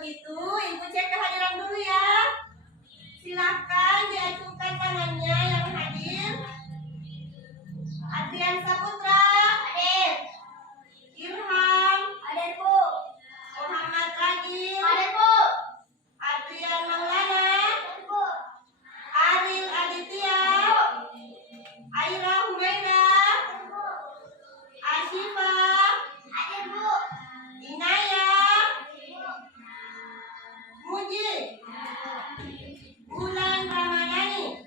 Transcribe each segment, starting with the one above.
begitu, Ibu cek kehadiran dulu ya. Silakan diajukan tangannya yang hadir. Adrian Saputra. Hadir. Ilham. Hadir, Bu. Muhammad Ragil. Hadir, Bu. Adrian Maulana. Hadir, Bu. Aril Aditya. Aira Humaira. Hadir, Bu. Ashifa. Hadir, Bu. Inaya. Muji. Bulan Ramadhani.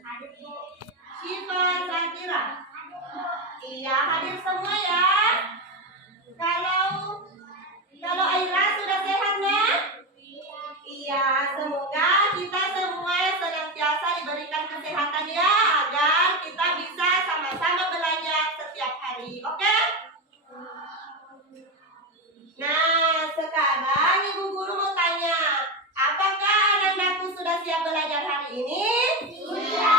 Syifa Zakira. Iya, hadir semua ya. Kalau Aira sudah sehat, Nak? Iya, semoga kita semua senantiasa diberikan kesehatan ya, agar kita bisa sama-sama belajar setiap hari. Oke? Nah, sekarang Ibu Guru mau tanya, apakah anak-anakku sudah siap belajar hari ini? Iya.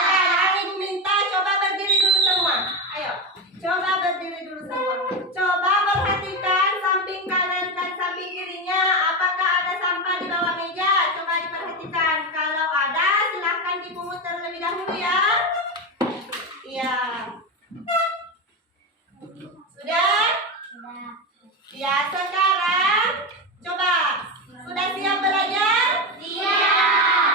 Sekarang Ibu minta coba berdiri dulu semua. Ayo, coba berdiri dulu semua. Coba perhatikan samping kanan dan samping kirinya. Apakah ada sampah di bawah meja? Coba diperhatikan. Kalau ada, silahkan dipungut terlebih dahulu ya. Iya. Sudah? Ya, sekarang coba. Sudah siap belajar? Iya.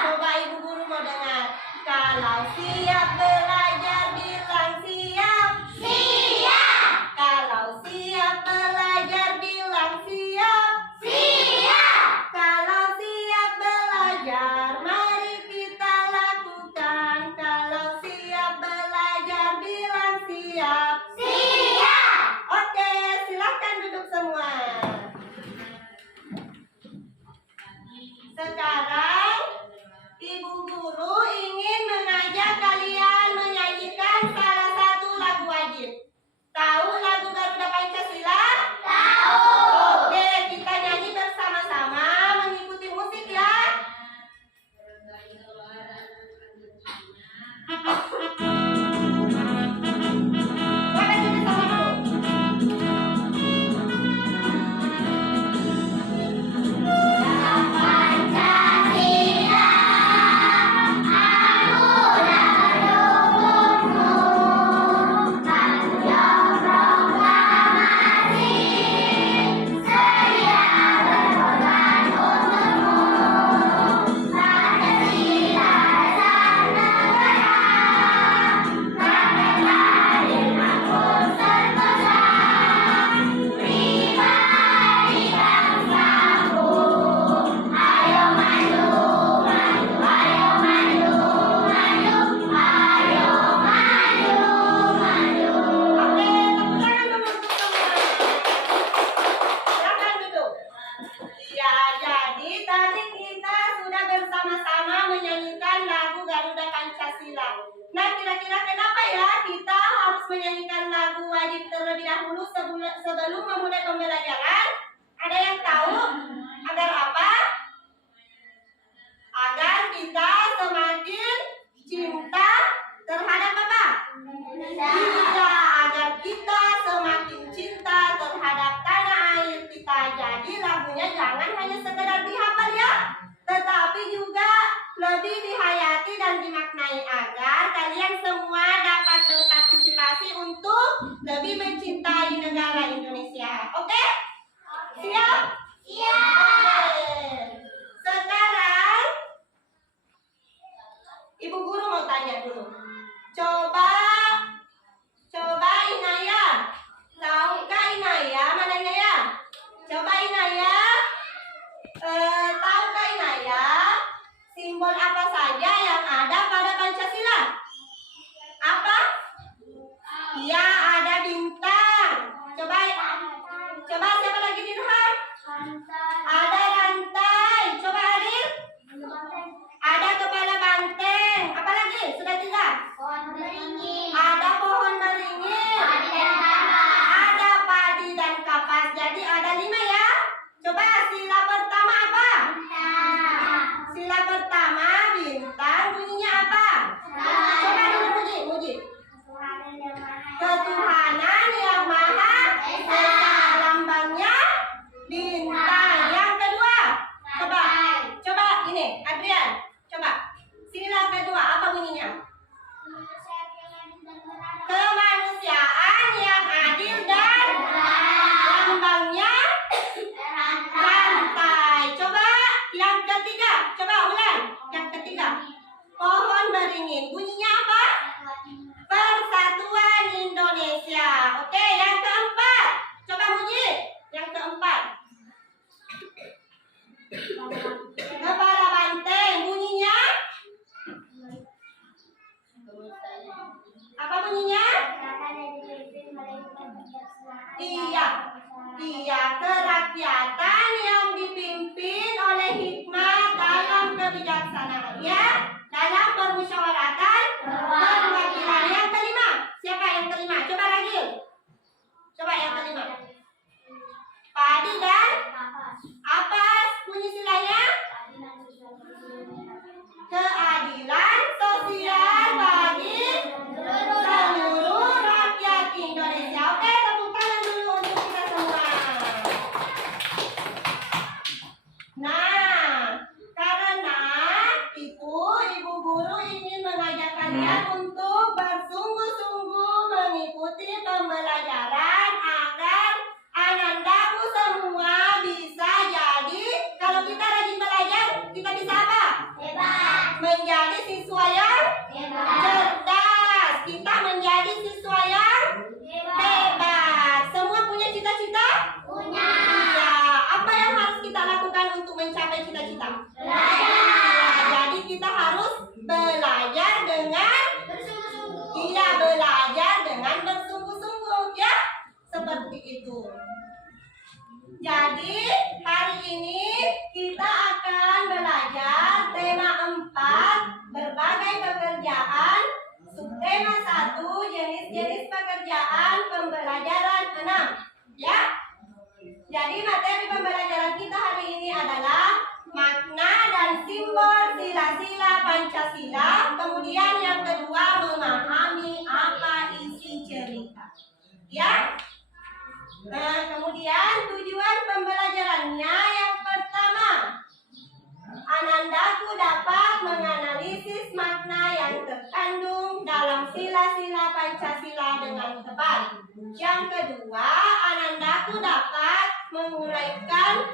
Coba Ibu Guru mau dengar. Kalau siap belajar bilang siap. Siap. Kalau siap belajar bilang siap. Siap. Kalau siap belajar mari kita lakukan. Kalau siap belajar bilang siap. Siap. Oke, silakan duduk semua. Sekarang Ibu Guru ingin mengajak kalian menyanyikan salah satu lagu wajib. Tahu lagu Garuda Pancasila? Tahu. Oke, kita nyanyi bersama-sama mengikuti musik ya. Menyanyikan lagu wajib terlebih dahulu sebelum memulai pembelajaran. Ada yang tahu? Agar apa? Agar kita semakin cinta terhadap apa? Iya, agar kita semakin cinta terhadap tanah air kita. Jadi lagunya jangan hanya sekedar dihafal ya, tetapi juga lebih dihayati dan dimaknai agar kalian semua dapat berpartisipasi untuk lebih mencintai negara Indonesia. Oke? Siap? Siap. Sekarang Ibu Guru mau tanya dulu. Coba Inaya. Tahukah Inaya? Mana Inaya? Coba Inaya. Tahukah Inaya simbol apa saja yang ada pada Pancasila? Apa? Iya, ada bintang. Coba siapa lagi di rumah? Ada rantai. Coba Arif. Ada kepala banteng. Apa lagi? Sudah 3. Ada pohon beringin. Ada padi dan kapas. Jadi ada 5 ya. Coba sila pertama apa? Sila pertama bintang, bunyinya apa? Coba dulu Muji. Ketuhanan yang Maha Esa. Lambangnya bintang. Iya, kerakyatan yang dipimpin oleh hikmah dalam kebijaksanaan, ya, dalam permusyawaratan perwakilan. Yang kelima, siapa yang kelima? Coba lagi. Coba yang kelima. Pak Adi dan apa bunyi silanya? Keadilan sosial bagi seluruh rakyat Indonesia. Oke, tepuk tangan dulu untuk kita semua. Nah, karena itu Ibu Guru ingin mengajak kalian untuk bersungguh-sungguh mengikuti pembelajaran agar anandaku semua bisa jadi, kalau kita rajin belajar, kita bisa apa? Menjadi siswa yang cerdas. Kita menjadi siswa yang hebat. Semua punya cita-cita? Punya. Ya, apa yang harus kita lakukan untuk mencapai cita-cita? Jadi kita harus belajar dengan bersungguh-sungguh. Iya, belajar dengan bersungguh-sungguh, ya. Seperti itu. Jadi hari ini kita akan belajar tema 4, berbagai pekerjaan, subtema 1, jenis-jenis pekerjaan, pembelajaran 6, ya. Jadi materi pembelajaran kita hari ini adalah makna dan simbol sila-sila Pancasila. Kemudian yang kedua, memahami apa isi cerita, ya. Nah, kemudian tujuan pembelajarannya yang pertama, anandaku dapat menganalisis makna yang terkandung dalam sila-sila Pancasila dengan tepat. Yang kedua, anandaku dapat menguraikan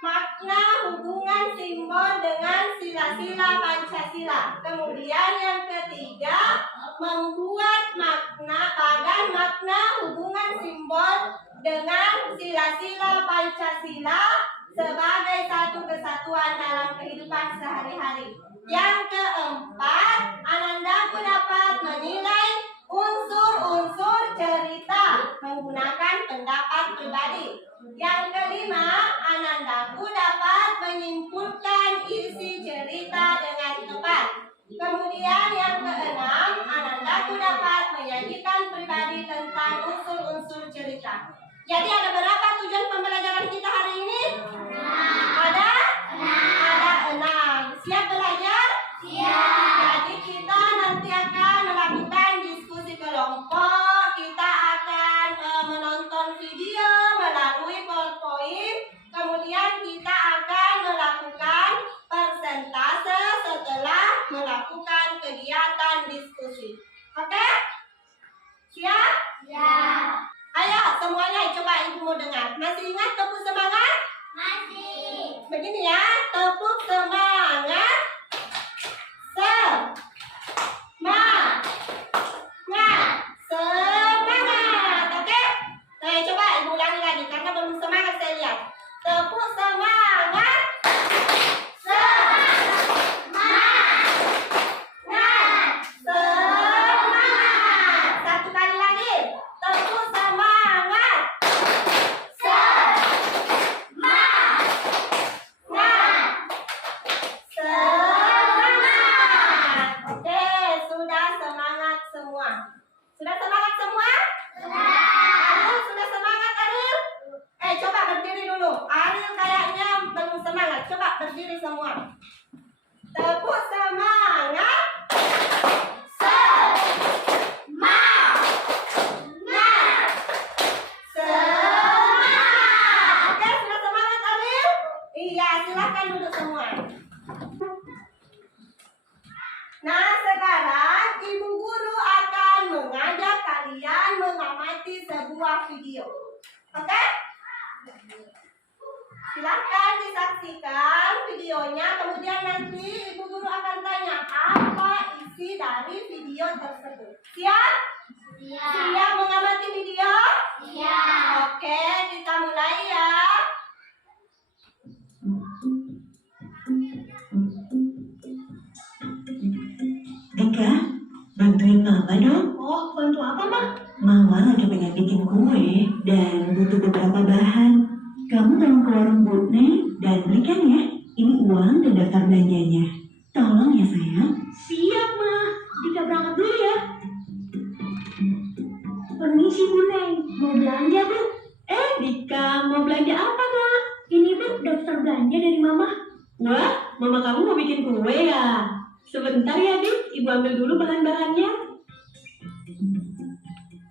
makna hubungan simbol dengan sila-sila Pancasila. Kemudian yang ketiga, membuat bagan makna hubungan simbol dengan sila-sila Pancasila sebagai satu kesatuan dalam kehidupan sehari-hari. Yang keempat, anandaku dapat menilai unsur-unsur cerita menggunakan pendapat pribadi. Yang kelima, anandaku dapat menyimpulkan isi cerita dengan tepat. Kemudian yang keenam, anandaku dapat menyajikan pribadi tentang unsur-unsur cerita. Jadi ada berapa tujuan pembelajaran kita hari ini? Ada 6. Siap belajar? Siap. Jadi kita nanti akan melakukan diskusi kelompok. Kita akan menonton video melalui PowerPoint. Kemudian kita akan melakukan persentase setelah melakukan kegiatan diskusi. Oke? Siap? Siap. Ayo semuanya coba ibu mau dengar. Masih ingat tepuk semangat? Masih. Begini ya, tepuk semangat. Semangat. Oke? Nah, coba ibu ulangi lagi karena belum semangat saya lihat. Tepuk semangat. Satu kali lagi. Tepuk semangat. Oke, sudah semangat semua. Sudah semangat semua? Ariel sudah semangat, Ariel? Coba berdiri dulu. Ariel kayaknya belum semangat. Coba berdiri semua. Tepuk semangat. Oke, sudah semangat, Ariel? Iya, silakan duduk semua. Nah, sekarang Ibu Guru akan mengajak kalian mengamati sebuah video. Oke? Silakan disaksikan videonya. Kemudian nanti Ibu Guru akan tanya apa isi dari video tersebut. Siap? Siap. Siap mengamati video? Siap. Oke, kita mulai ya. Dika, bantuin Mama dong. Oh, bantu apa, Ma? Mama lagi pengen bikin kue dan butuh beberapa bahan. Kamu tolong ke warung Bu Neng dan belikan ya. Ini uang dan daftar belanjanya. Tolong ya sayang. Siap, Ma. Dika berangkat dulu ya. Permisi, Bu Neng. Mau belanja, Bu? Dika, mau belanja apa, Ma? Ini, Bu, daftar belanja dari Mama. Wah, Mama kamu mau bikin kue ya? Sebentar ya, Dik. Ibu ambil dulu bahan-bahannya.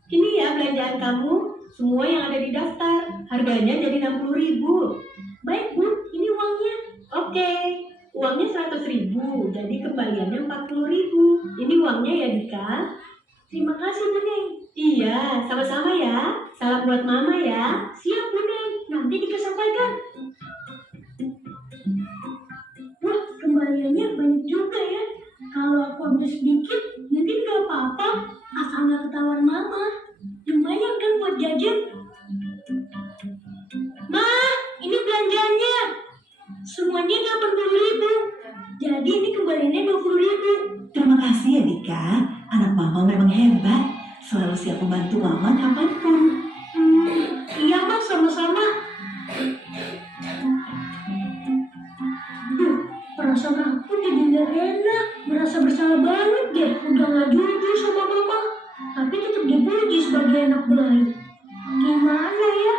Ini ya belanjaan kamu. Semua yang ada di daftar. Harganya jadi 60.000. Baik, Bu. Ini uangnya. Oke. Uangnya 100.000. Jadi kembaliannya 40.000. Ini uangnya ya, Dika. Terima kasih, Bu Neng. Iya, sama-sama ya. Salam buat Mama ya. Siap, Bu Neng. Nanti Dika sampaikan. Wah, kembaliannya banyak juga ya. Kalau aku ambil sedikit, mungkin gak apa-apa. Asal gak ketahuan Mama. Lumayan kan buat jajan. Ma, ini belanjaannya. Semuanya 80.000. Jadi ini kembaliannya 20.000. Terima kasih ya Dika. Anak Mama memang hebat. Selalu siap membantu Mama kapanpun. Iya, Ma, sama-sama. Perasaan aku jadi gak enak. Merasa bersalah banget deh. Udah gak jujur sama Mama. Tapi tetap dipuji sebagai anak baik. Gimana ya?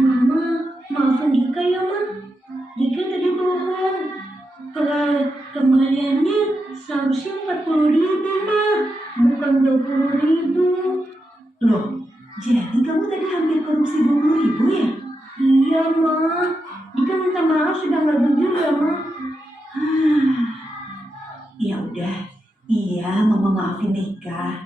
Mama, maafin Dika ya, Ma. Dika tadi bohong. Kembaliannya seharusnya 40.000, Ma. Bukan 20.000. Loh, jadi kamu tadi hampir korupsi 20.000 ya? Iya, Ma. Dika minta maaf sudah gak jujur ya, Ma. Ya udah, iya Mama maafin Dika.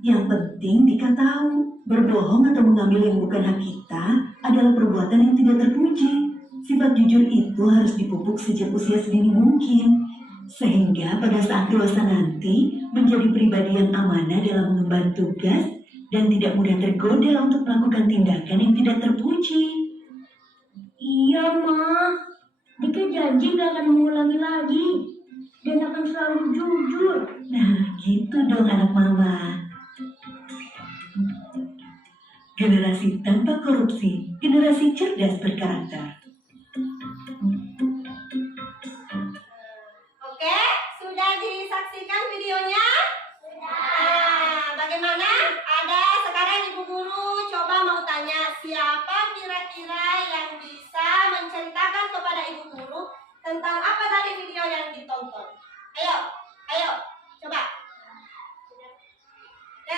Yang penting Dika tahu, berbohong atau mengambil yang bukan hak kita adalah perbuatan yang tidak terpuji. Sifat jujur itu harus dipupuk sejak usia sedini mungkin, sehingga pada saat dewasa nanti menjadi pribadi yang amanah dalam mengemban tugas dan tidak mudah tergoda untuk melakukan tindakan yang tidak terpuji. Iya, Ma. Dika janji gak akan mengulangi lagi. Dan akan selalu jujur. Nah, gitu dong anak Mama. Generasi tanpa korupsi, generasi cerdas berkarakter. Oke, sudah disaksikan videonya? Nah, bagaimana? Ada sekarang Ibu Guru coba mau tanya siapa kira-kira yang bisa menceritakan kepada Ibu Guru tentang apa tadi video yang ditonton? Ayo, coba.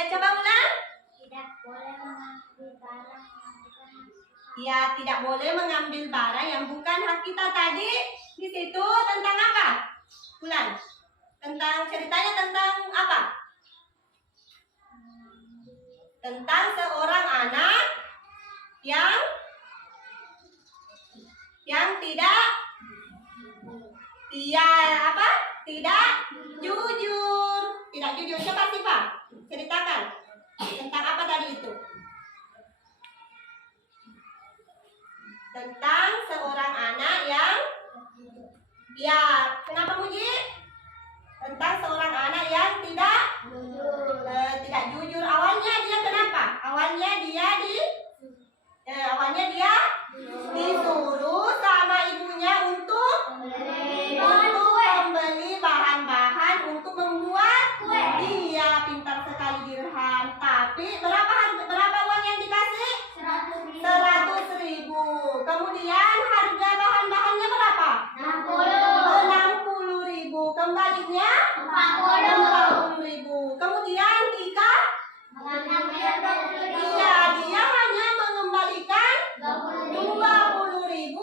Coba ulang. Tidak boleh mengambil barang yang bukan hak kita. Ya, tidak boleh mengambil barang yang bukan hak kita tadi. Di situ tentang apa? Ulang. Tentang ceritanya tentang apa? Tentang seorang anak yang tidak jujur. Tidak jujur. Coba Siva, ceritakan tentang apa tadi itu? Tentang seorang anak yang kenapa Muji? Tentang seorang anak yang tidak jujur. Awalnya dia kenapa? Awalnya dia disuruh sama ibunya untuk membeli bahan-bahan untuk membuat kue. Iya, pintar sekali Dirham. Tapi berapa uang yang dikasih? 100.000. Kemudian harga bahan-bahannya berapa? 60.000. Kembalinya 40.000. Kemudian Dika? Iya, dia hanya mengembalikan 20.000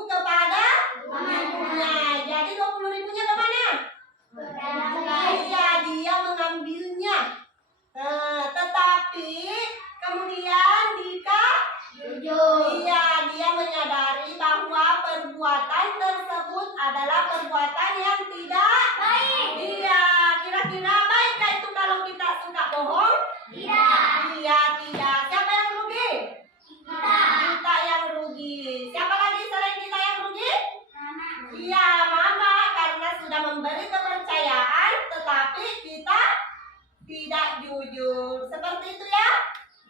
tidak jujur. Seperti itu ya.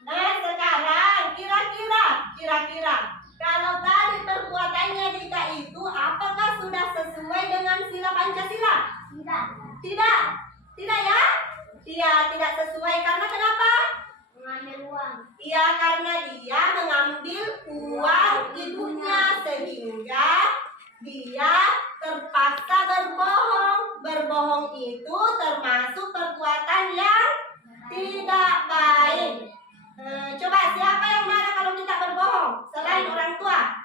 Nah, sekarang kira-kira kalau tadi perbuatannya jika itu apakah sudah sesuai dengan sila Pancasila? Tidak. Tidak ya? Iya, tidak sesuai karena kenapa? Mengambil uang. Iya, karena dia mengambil uang ibunya sehingga dia terpaksa berbohong. Berbohong itu termasuk perbuatan yang tidak baik. Coba siapa yang marah kalau kita berbohong selain orang tua?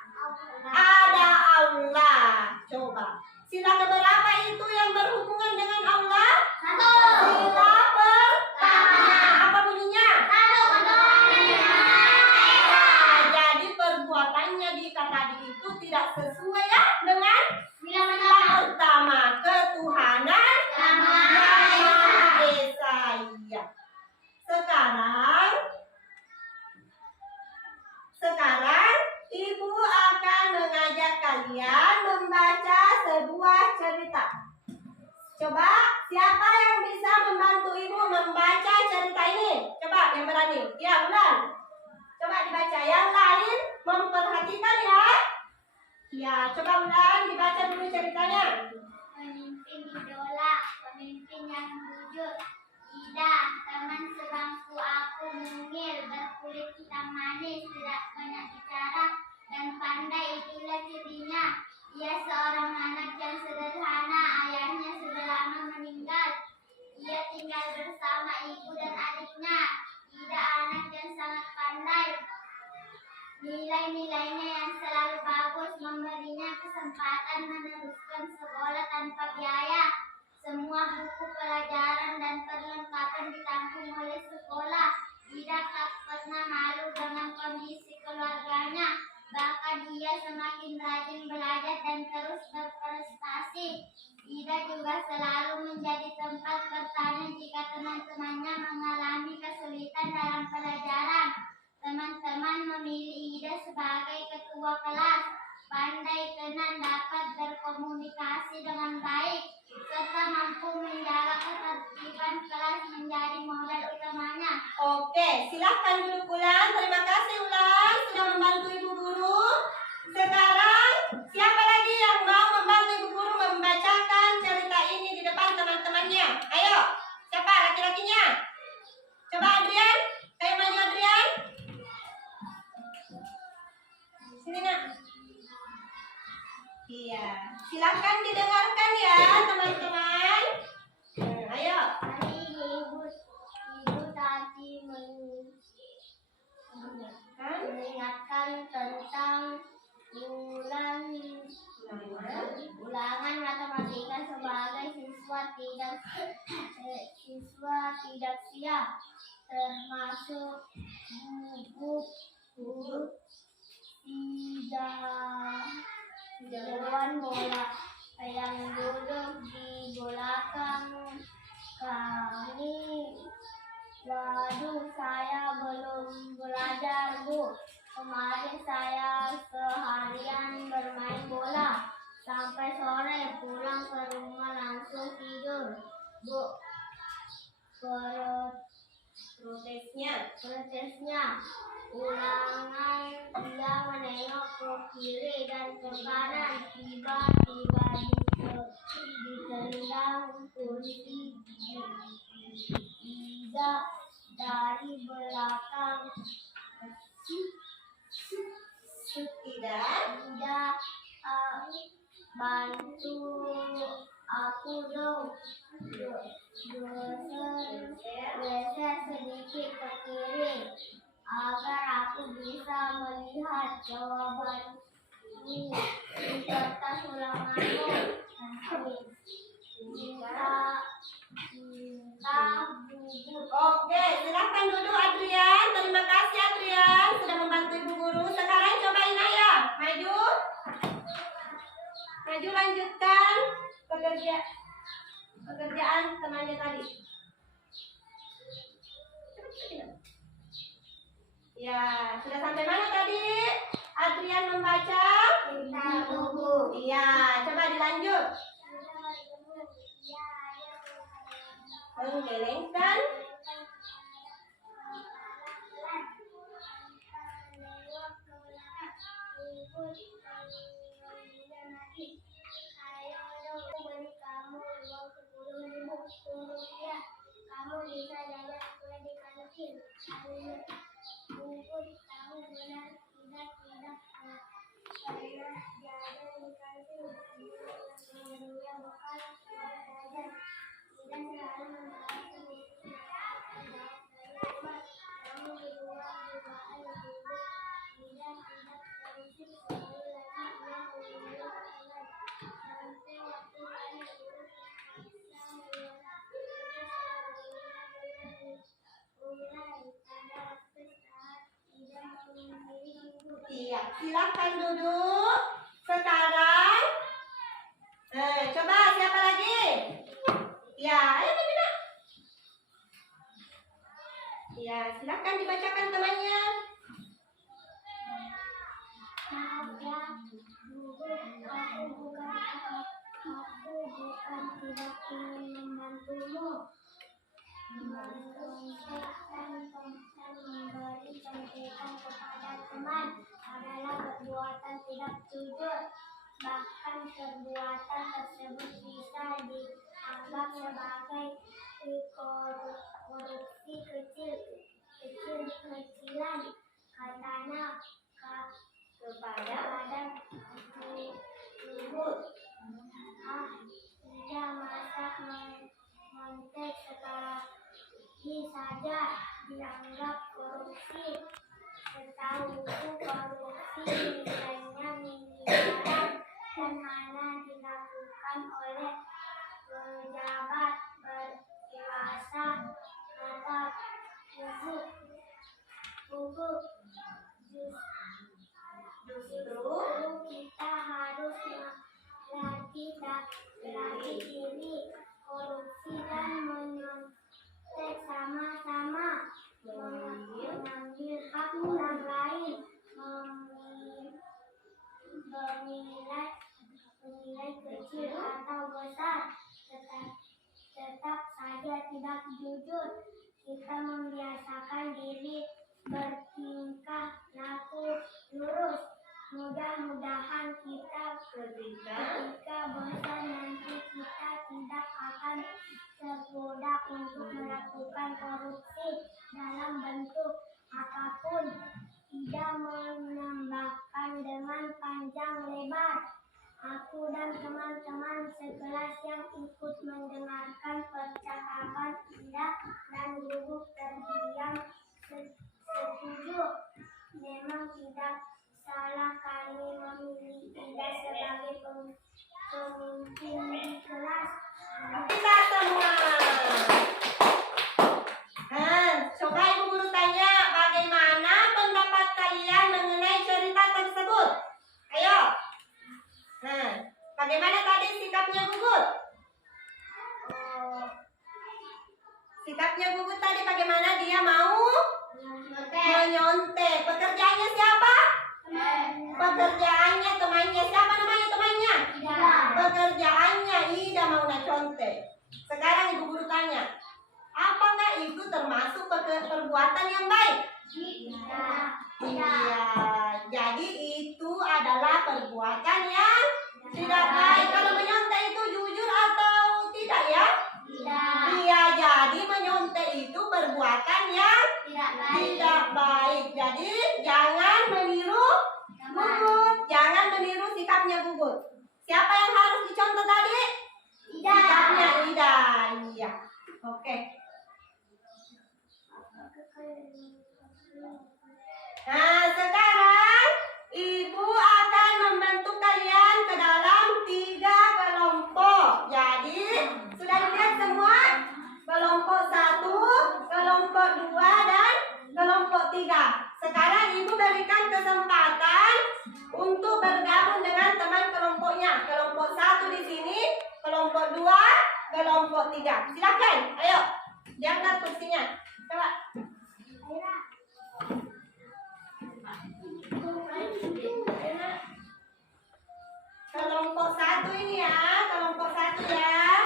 Ada Allah. Coba. Sila keberapa itu yang berhubungan dengan Allah? Satu. Sila pertama. Apa bunyinya? Nah, jadi perbuatannya jika tadi itu tidak sesuai ya dengan sila pertama ketuhanan yang Maha Esa. Iya. Sekarang Ibu akan mengajak kalian membaca sebuah cerita. Coba siapa yang bisa membantu Ibu membaca cerita ini? Coba yang berani. Ya, Ulan. Coba dibaca. Yang lain memperhatikan ya. Ya, coba Ulan dibaca dulu ceritanya. Pemimpin idola, pemimpin yang jujur. Ida, teman sebangku aku mungil, berkulit hitam manis, tidak banyak bicara dan pandai, itulah cirinya. Ia seorang anak yang sederhana, ayahnya sudah lama meninggal. Ia tinggal bersama ibu dan adiknya. Ida anak yang sangat pandai. Nilai-nilainya yang selalu bagus memberinya kesempatan meneruskan sekolah tanpa biaya. Semua buku pelajaran dan perlengkapan ditanggung oleh sekolah. Ida tak pernah malu dengan kondisi keluarganya. Bahkan ia semakin rajin belajar dan terus berprestasi. Ida juga selalu menjadi tempat bertanya jika teman-temannya mengalami kesulitan dalam pelajaran. Teman-teman memilih Ida sebagai ketua kelas. Pandai, tenang, dapat berkomunikasi dengan baik, serta mampu menjaga ketertiban kelas menjadi modal utamanya. Oke, silahkan duduk Ulan. Terima kasih Ulan sudah membantu Ibu Guru. Sekarang siapa lagi yang mau membantu Ibu Guru membacakan cerita ini di depan teman-temannya? Ayo, siapa laki-lakinya? Coba Adrian, ayo maju Adrian. Sini nak. Iya, silahkan didengarkan ya teman-teman. Ayo. Hari ini ibu tadi mengingatkan tentang ulangan matematika sebagai siswa tidak siap, termasuk buku tidak bola yang duduk di belakang kami. Waduh, saya belum belajar, Bu. Kemarin saya seharian bermain bola sampai sore, pulang ke rumah langsung tidur, Bu. Protesnya ulangan, ia menengok ke kiri dan ke kanan, tiba-tiba ditendang kursi Ida dari belakang. Ida, bantu aku dong. Geser sedikit ke kiri agar aku bisa melihat jawaban ini di kertas ulanganmu. Minta bubuk. Oke, silahkan duduk Adrian. Terima kasih Adrian sudah membantu Ibu Guru. Sekarang cobain Naya. Maju. Maju lanjutkan pekerjaan temannya tadi. Ya, sudah sampai mana tadi? Adrian membaca? Minta bubuk. Iya, coba dilanjut. Menggelengkan tahu benar tidak pernah jalan dikasih mengurunya bukan belajar tidak selalu membahas namun kedua dugaan hidup tidak prinsip selalu lagi ia mengundur tangan sampai waktu lain buruk bisa mulai pada waktu saat tidak mengakhiri hidup. Iya, silakan duduk. Sekarang, coba siapa lagi? Ya, ayo Pemina. Ya, silakan dibacakan temannya. Maaf ya, aku bukan tidak ingin membantumu. Mencontekan dan memberi contekan kepada teman adalah perbuatan tidak jujur. Bahkan perbuatan tersebut bisa dianggap sebagai korupsi kecil-kecilan. Katanya kepada ibu, tidak masa mengontek sekali saja dianggap korupsi. Setahuku korupsi nilainya miliaran dan hanya dilakukan oleh pejabat berkuasa. Kata buku justru kita harus melatih diri korupsi dan menyontek sama-sama, mengambil hak orang lain, bernilai kecil atau besar, tetap saja tidak jujur. Kita membiasakan diri bertingkah laku lurus. Mudah-mudahan kita ketika besar nanti kita tidak akan tergoda untuk melakukan korupsi dalam bentuk apapun. Tidak menambahkan dengan panjang lebar. Aku dan teman-teman sekelas yang ikut mendengarkan percakapan Indah dan Gugup terdiam setuju. Memang tidak salah kami memilih Indah sebagai pemimpin di kelas. Kita semua. Coba Ibu Guru tanya, bagaimana pendapat kalian mengenai cerita tersebut? Ayo. Bagaimana tadi sikapnya Gugut? Sikapnya Gugut tadi bagaimana? Dia mau menyontek. Pekerjaannya siapa? Pekerjaannya temannya. Siapa namanya temannya? Pekerjaannya Ida mau contek. Sekarang Ibu Guru tanya, apakah itu termasuk perbuatan yang baik? Iya. Jadi itu adalah perbuatan yang tidak baik. Kalau menyontek itu jujur atau tidak ya? Iya, jadi menyontek itu perbuatan yang tidak baik. Jadi jangan meniru Gugut, jangan meniru sikapnya Gugut. Siapa yang harus dicontoh tadi? Sikapnya Ida. Iya. Oke. Nah, sekarang Ibu akan membentuk kalian ke dalam 3 kelompok. Jadi, sudah dilihat semua? Kelompok 1, kelompok 2, dan kelompok 3. Sekarang Ibu berikan kesempatan untuk bergabung dengan teman kelompoknya. Kelompok 1 di sini, kelompok 2, kelompok 3. Silakan, ayo. Diangkat kursinya. Coba. Kelompok 1 ini ya, kelompok 1 ya.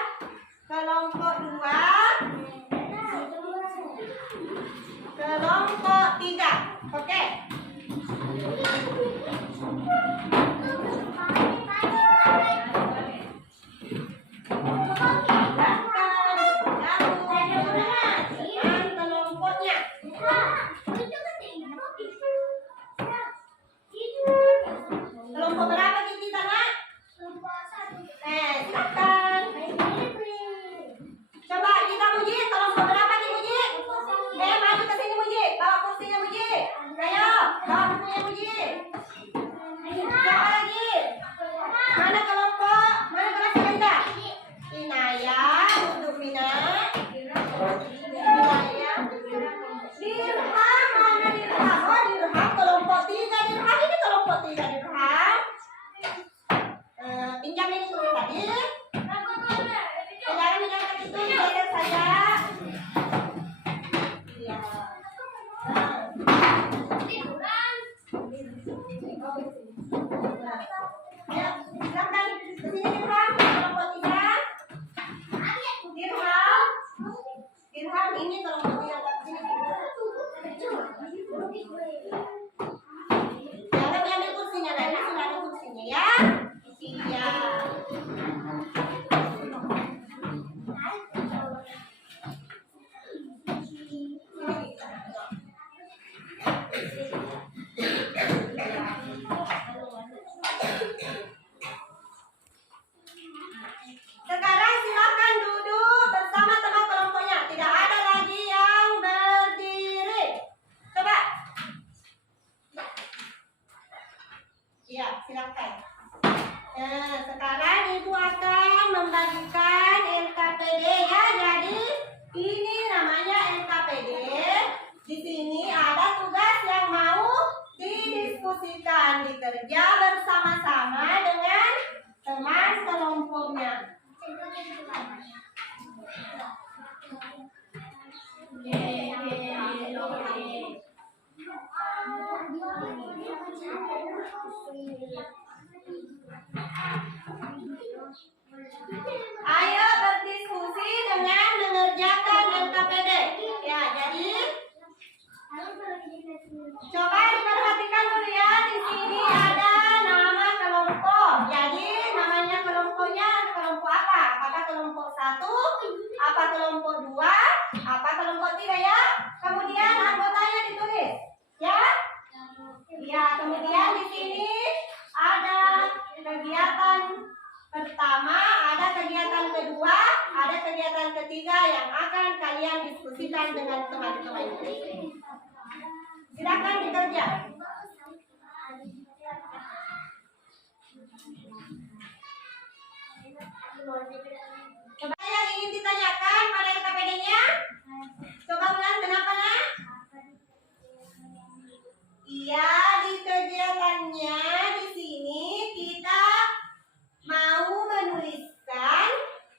Kelompok 2, kelompok 3. Oke. Kelompoknya. belakang, ini kelompoknya yang sini. Jangan diambil kursinya, nanti sudah ada kursinya ya. Iya. Sekarang silakan duduk bersama teman kelompoknya. Tidak ada lagi yang berdiri. Coba. Iya, silakan. Nah, sekarang Ibu akan membagikan LKPD ya. Jadi ini namanya LKPD. Di sini ada tugas yang mau didiskusikan, dikerja bersama-sama dengan teman kelompoknya. Ayo berdiskusi dengan mengerjakan LKPD. Ya, jadi coba diperhatikan dulu ya. Di sini ada nama kelompok. Jadi namanya kelompoknya kelompok apa? Apakah kelompok 1? Apa kelompok 2? Apa kelompok 3 ya? Kemudian anggotanya ditulis. Ya? Ya, kemudian di sini ada kegiatan pertama, ada kegiatan kedua, ada kegiatan ketiga yang akan kalian diskusikan dengan teman-teman. Silakan bekerja. Coba yang ingin ditanyakan pada LKPD-nya? Coba ulang, kenapa nak? Iya, di kegiatannya di sini kita mau menuliskan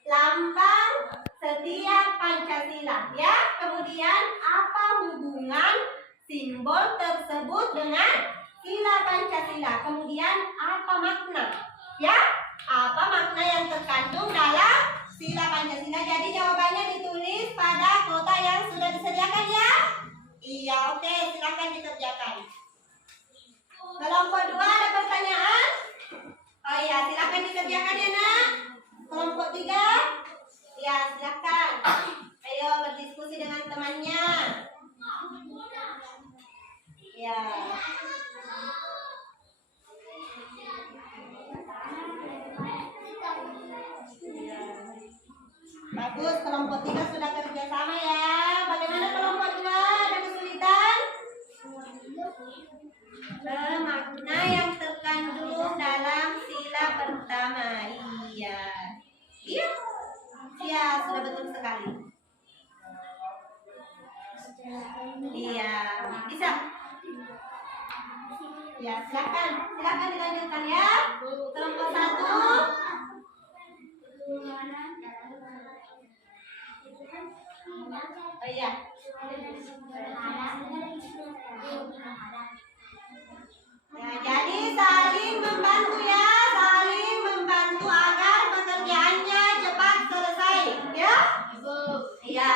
lambang setiap Pancasila ya. Kemudian apa hubungan simbol tersebut dengan sila Pancasila? Kemudian apa makna? Ya, apa makna yang terkandung dalam sila Pancasila? Jadi jawabannya ditulis pada kotak yang sudah disediakan ya. Iya, oke, silakan dikerjakan. Kelompok 2 ada pertanyaan? Oh iya, silakan dikerjakan ya nak. Kelompok 3? Ya, silakan. Ayo berdiskusi dengan temannya. Ya. Bagus, kelompok 3 sudah kerja sama ya. Bagaimana kelompok 2? Ada kesulitan? Makna yang terkandung dalam sila pertama. Iya. Iya. Iya, sudah betul sekali. Iya, bisa. Ya, silakan. Silakan dilanjutkan ya. Kelompok 1. Oh iya. Ya, jadi saling membantu ya, saling membantu agar pekerjaannya cepat selesai, ya. Ya.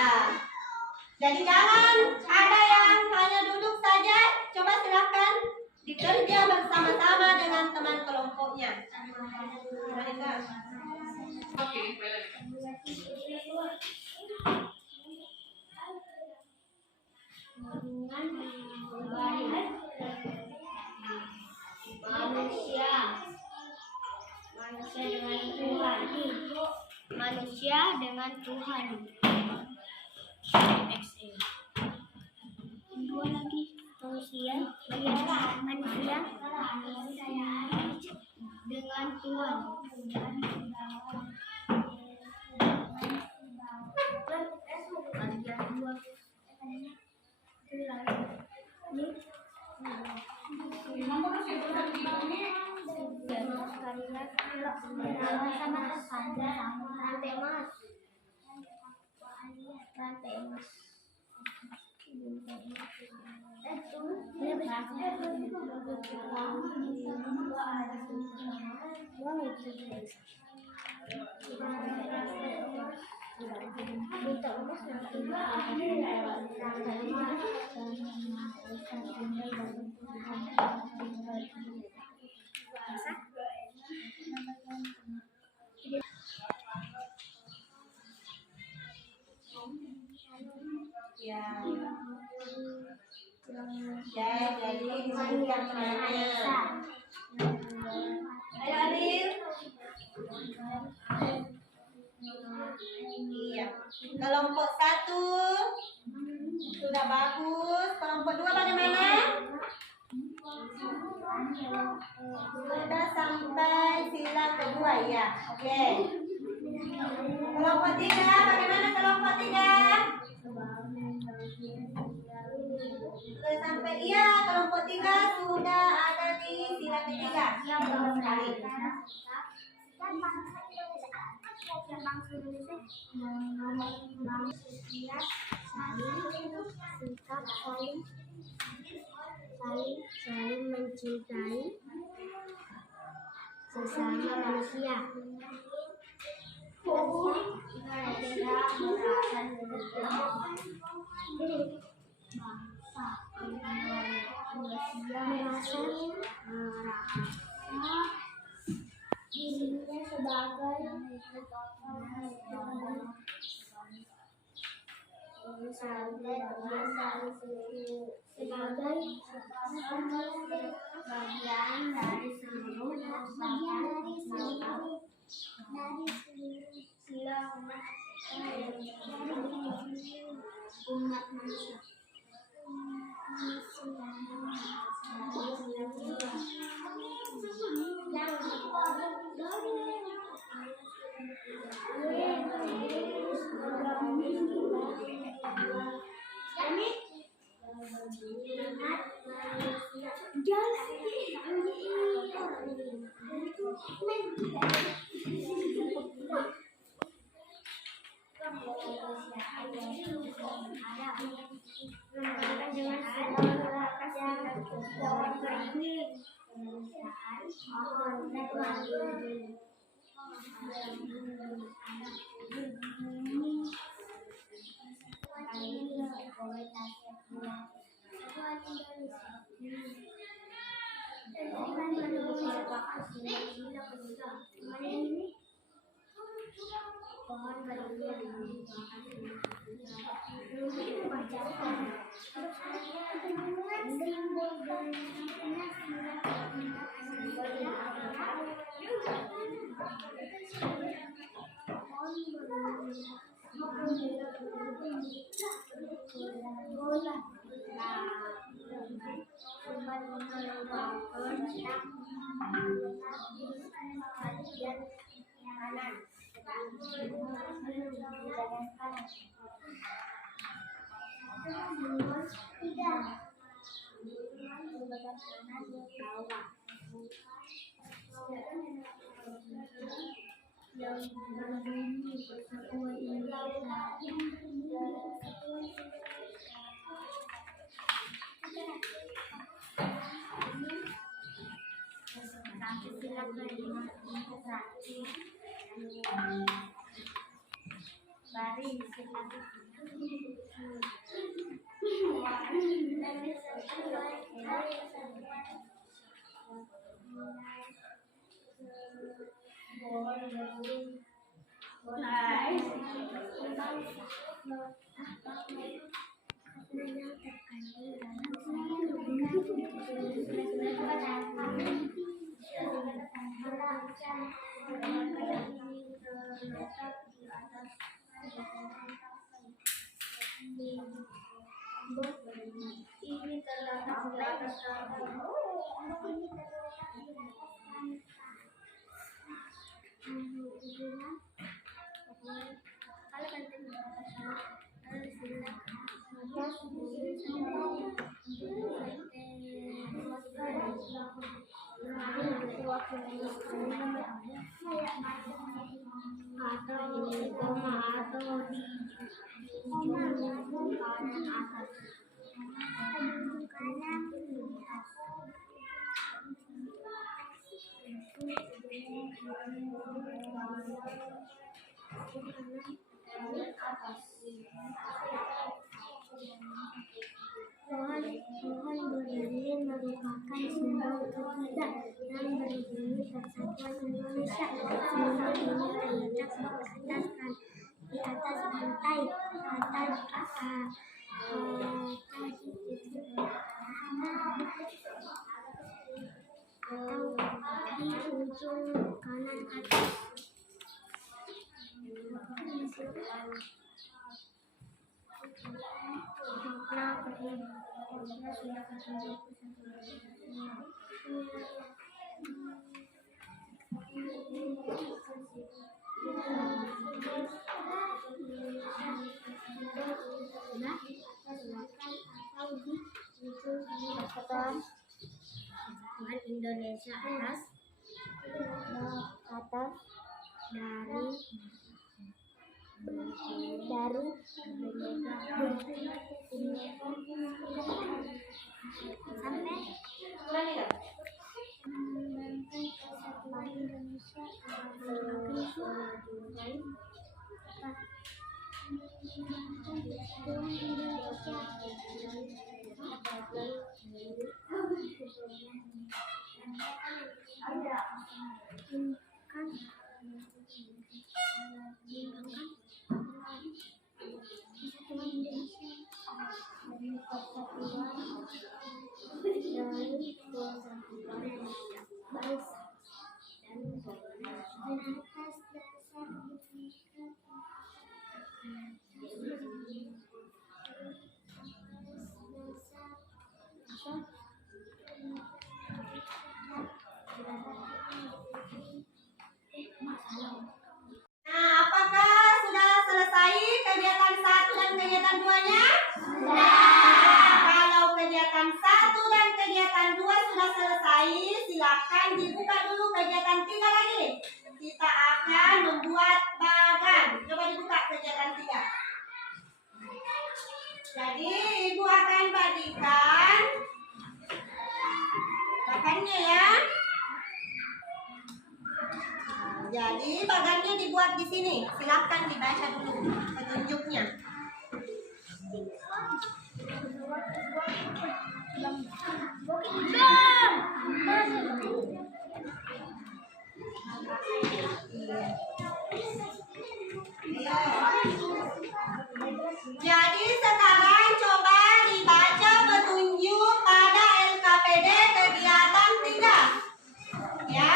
Jadi jangan ada yang hanya duduk saja. Coba silakan dikerja bersama-sama dengan teman kelompoknya. Manusia dengan Tuhan. Dua lagi manusia dengan Tuhan. Ya. Ya, jadi disebutkan perannya. Ayo Adil. Iya. Kelompok 1 sudah bagus. Kelompok 2 bagaimana? Sudah sampai sila kedua ya. Oke. Kelompok 3 bagaimana kelompok 3? Sudah sampai iya, kelompok 3 sudah ada di sila ketiga. Betul sekali. Saling mencintai sesama manusia. Merasa dirinya sebagai bagian dari seluruh sila umat manusia. Ini terdapat ketiga yang berbunyi Persatuan Indonesia. Simbol ini terletak di atas pantai atau di ujung kanan atas. Indonesia atas dari sampai Nah, apakah sudah selesai kegiatan 1 dan kegiatan 2-nya? Sudah. Kalau kegiatan 1 dan kegiatan 2 sudah selesai, silakan dibuka dulu kegiatan 3 lagi. Kita akan membuat bagan. Coba dibuka kegiatan 3. Jadi, Ibu akan bagikan bagannya ya. Jadi bagannya dibuat di sini. Silakan dibaca dulu petunjuknya. Jadi sekarang coba dibaca petunjuk pada LKPD kegiatan 3. Ya.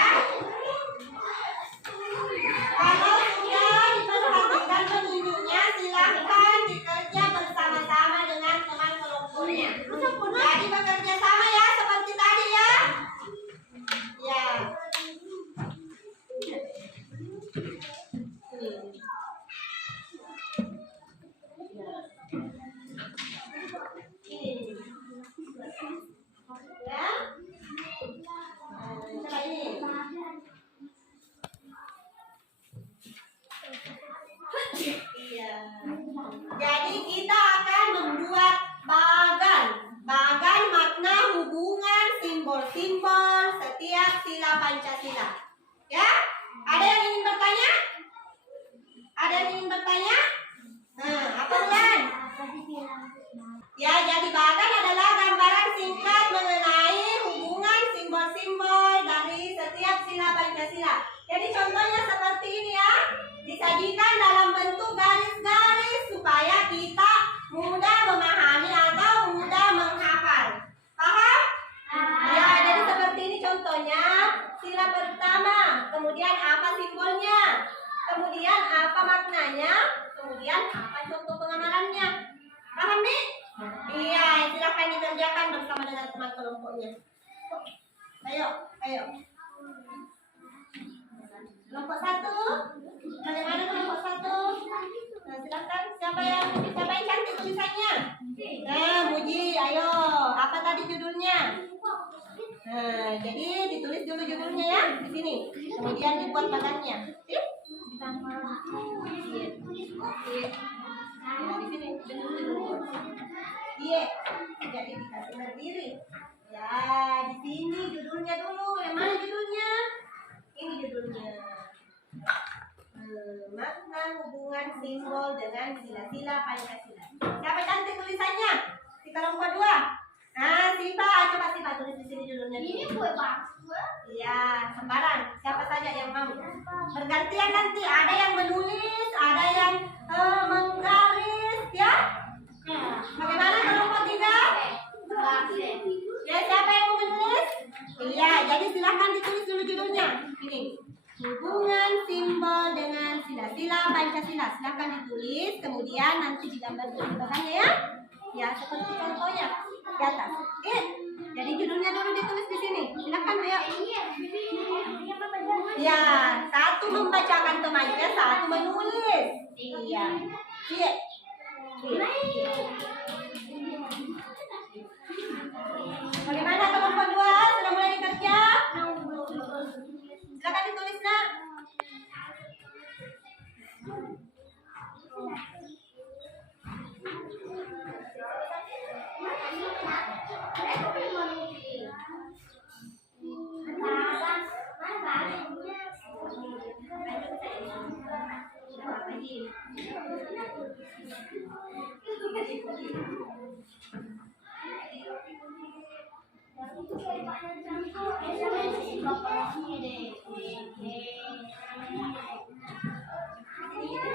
Kalau sudah diperhatikan petunjuknya, silahkan dikerja bersama-sama dengan teman kelompoknya. Jadi bekerja sama ya, seperti tadi ya. Ya. Ya. Coba ini. Iya. Jadi kita akan membuat bagan. Bagan makna hubungan simbol-simbol setiap sila Pancasila. Ya? Ada yang ingin bertanya? Ada yang ingin bertanya? Nah, apa Bulan? Ya, jadi bagan adalah gambaran singkat mengenai hubungan simbol-simbol dari setiap sila Pancasila. Jadi contohnya seperti ini ya. Disajikan dalam bentuk garis-garis supaya kita mudah memahami atau mudah menghafal. Paham? Ya, jadi seperti ini contohnya. Sila pertama, kemudian apa simbolnya, kemudian apa maknanya, kemudian apa contoh pengamalannya. Paham nih? Iya, silakan dikerjakan bersama dengan teman kelompoknya. Ayo. Kelompok 1. Bagaimana kelompok 1? Nah, silakan. Siapa yang cantik tulisannya? Muji. Ayo. Apa tadi judulnya? Nah, jadi ditulis dulu judulnya ya di sini. Kemudian dibuat bagannya. Iya. Nah, di sini Iya. Jadi dikasih berdiri. Ya, di sini judulnya dulu. Yang mana judulnya? Ini judulnya. Makna hubungan simbol dengan sila-sila Pancasila. Siapa cantik tulisannya? Di kelompok 2. Nah, Siva, coba Siva tulis di sini judulnya. Ini kue bakso. Iya, sembarang. Siapa saja yang mau. Bergantian nanti. Ada yang menulis, ada yang menggaris, ya. Bagaimana kelompok 3? Ya, siapa yang mau menulis? Iya, jadi silahkan ditulis dulu judulnya. Ini. Hubungan simbol dengan sila-sila Pancasila. Silahkan ditulis, kemudian nanti digambar di belakangnya ya. Ya, seperti contohnya di atas. Oke. Jadi judulnya dulu ditulis di sini. Silahkan ayo. Ya, satu membacakan temannya, satu menulis. Iya. Iya. Bagaimana kelompok 2? Sudah mulai bekerja? Silakan ditulis nak.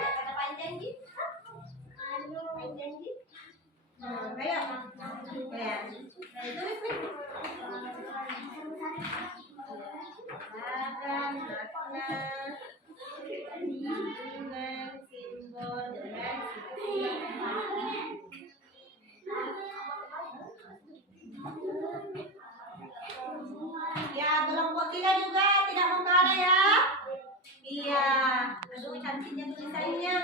Kata panjang Ji. Panjang Ji. Ayo. Ya. Tulis nih. Akan makna hubungan simbol dengan ya, kelompok 3 juga tidak mengarah ya. Iya, aduh cantiknya tulisannya.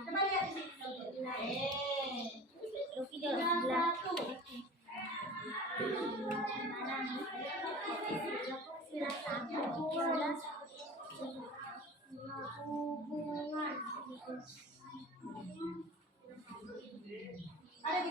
Coba lihat di ada di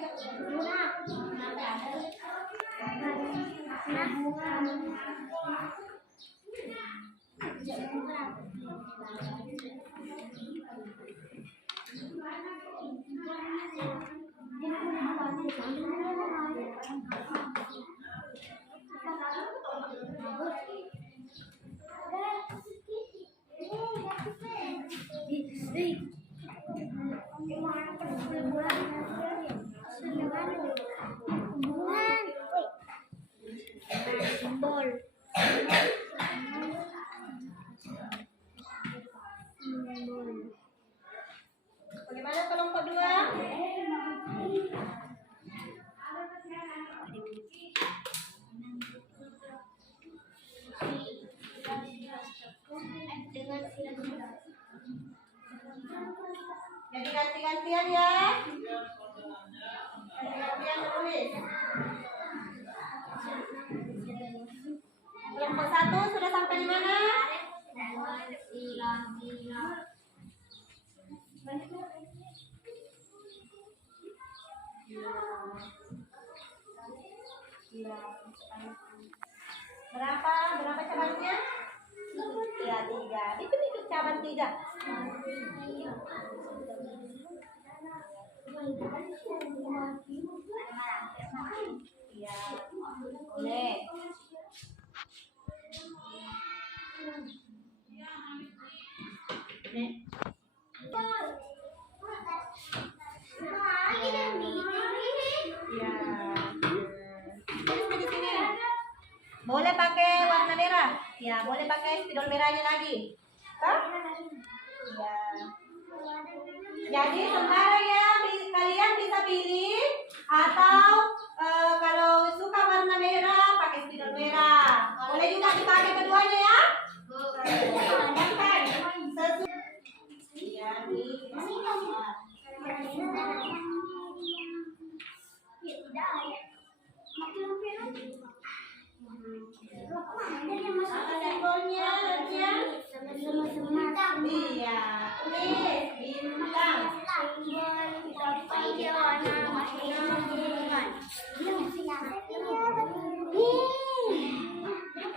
Bagaimana kelompok 2? Jadi ganti-gantian ya. Ganti-gantian menulis. Kelompok 1 sudah sampai di mana? Berapa cabannya? Ya, 3. Itu cabang 3. Iya, boleh. Iya. Terus di sini. Boleh pakai warna merah. Ya, boleh pakai spidol merahnya lagi. Hah? Iya. Jadi sembarang ya, kalian bisa pilih atau kalau suka warna merah pakai spidol merah. Boleh juga dipakai keduanya ya. Iya, nih. Apa simbolnya? Iya, tulis bintang.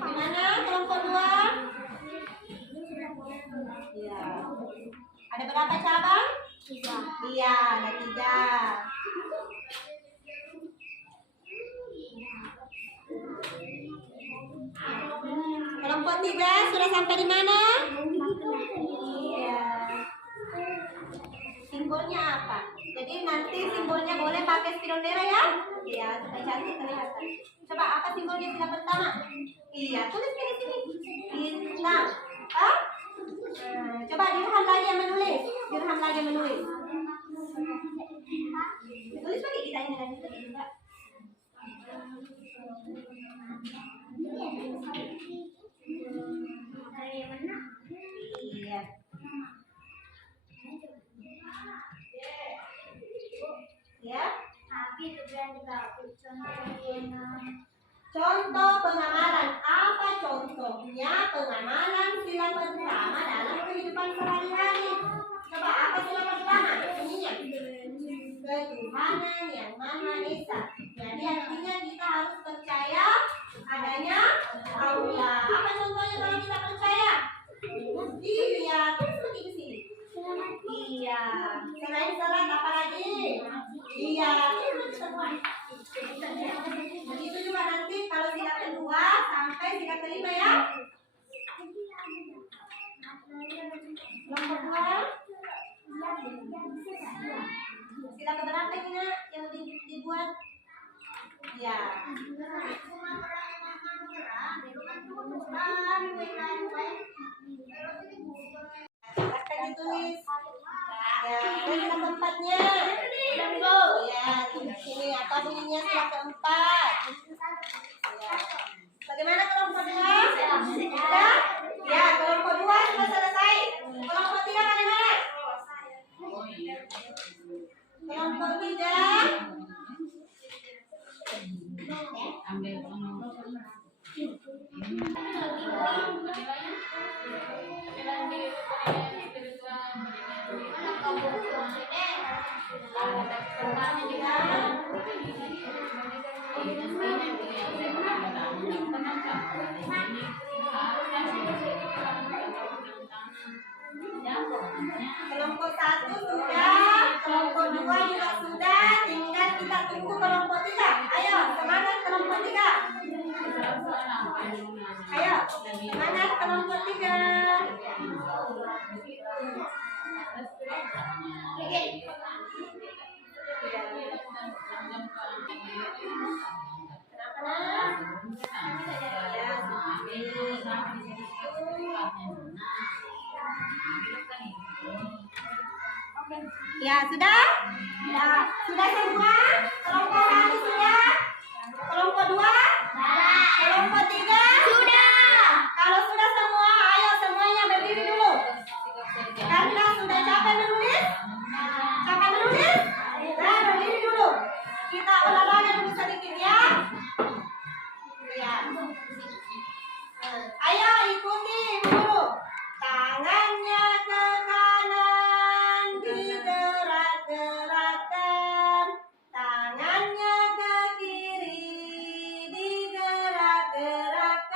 Gimana kelompok 2? Iya. Ada berapa cabang? 3. Iya, ada 3. Kelompok 3 sudah sampai di mana? Iya. Simbolnya apa? Jadi nanti simbolnya boleh pakai spidol merah ya? Iya, supaya cantik kelihatan. Coba apa simbolnya sila pertama? Iya, tulis di sini. Bintang. Ah? Coba Dirham lagi yang menulis. Dirham lagi yang menulis. Tulis lagi kita ini lagi juga. Iya. Ya. Contoh pengamalan. Apa contohnya pengamalan sila pertama dalam kehidupan sehari-hari? Coba apa sila pertama? Ininya. Ketuhanan yang Maha Esa. Jadi artinya kita harus percaya adanya Allah. Apa contohnya kalau kita percaya? Iya, terus lagi ke sini. Iya. Selain salat apa lagi? Iya. Begitu juga nanti kalau sila kedua sampai sila kelima ya. Nomor 2. Sila keberapa ini nak yang dibuat? Ya. Akan ditulis. Ya, ini sila keempatnya. Ya, tulis sini apa bunyinya sila keempat. Ya. Bagaimana kelompok 2? Sudah? Ya, kelompok 2 sudah selesai. Kelompok 3 bagaimana? Kelompok 3. Kelompok 1 sudah, kelompok 2 juga sudah, tinggal kita tunggu kelompok 3. Ayo, semangat kelompok 3. Ayo, semangat kelompok 3. Ya, sudah? Ya, sudah semua? Kelompok 1 sudah? Kelompok 2? Kelompok 3? Sudah. Kalau sudah semua, ayo semuanya berdiri dulu. Karena sudah capek menulis? Capek menulis? Nah, berdiri dulu. Kita olahraga dulu sedikit ya. Ya. Ayo ikuti guru. Tangannya ke kanan digerak-gerakkan. Tangannya ke kiri digerak-gerakkan.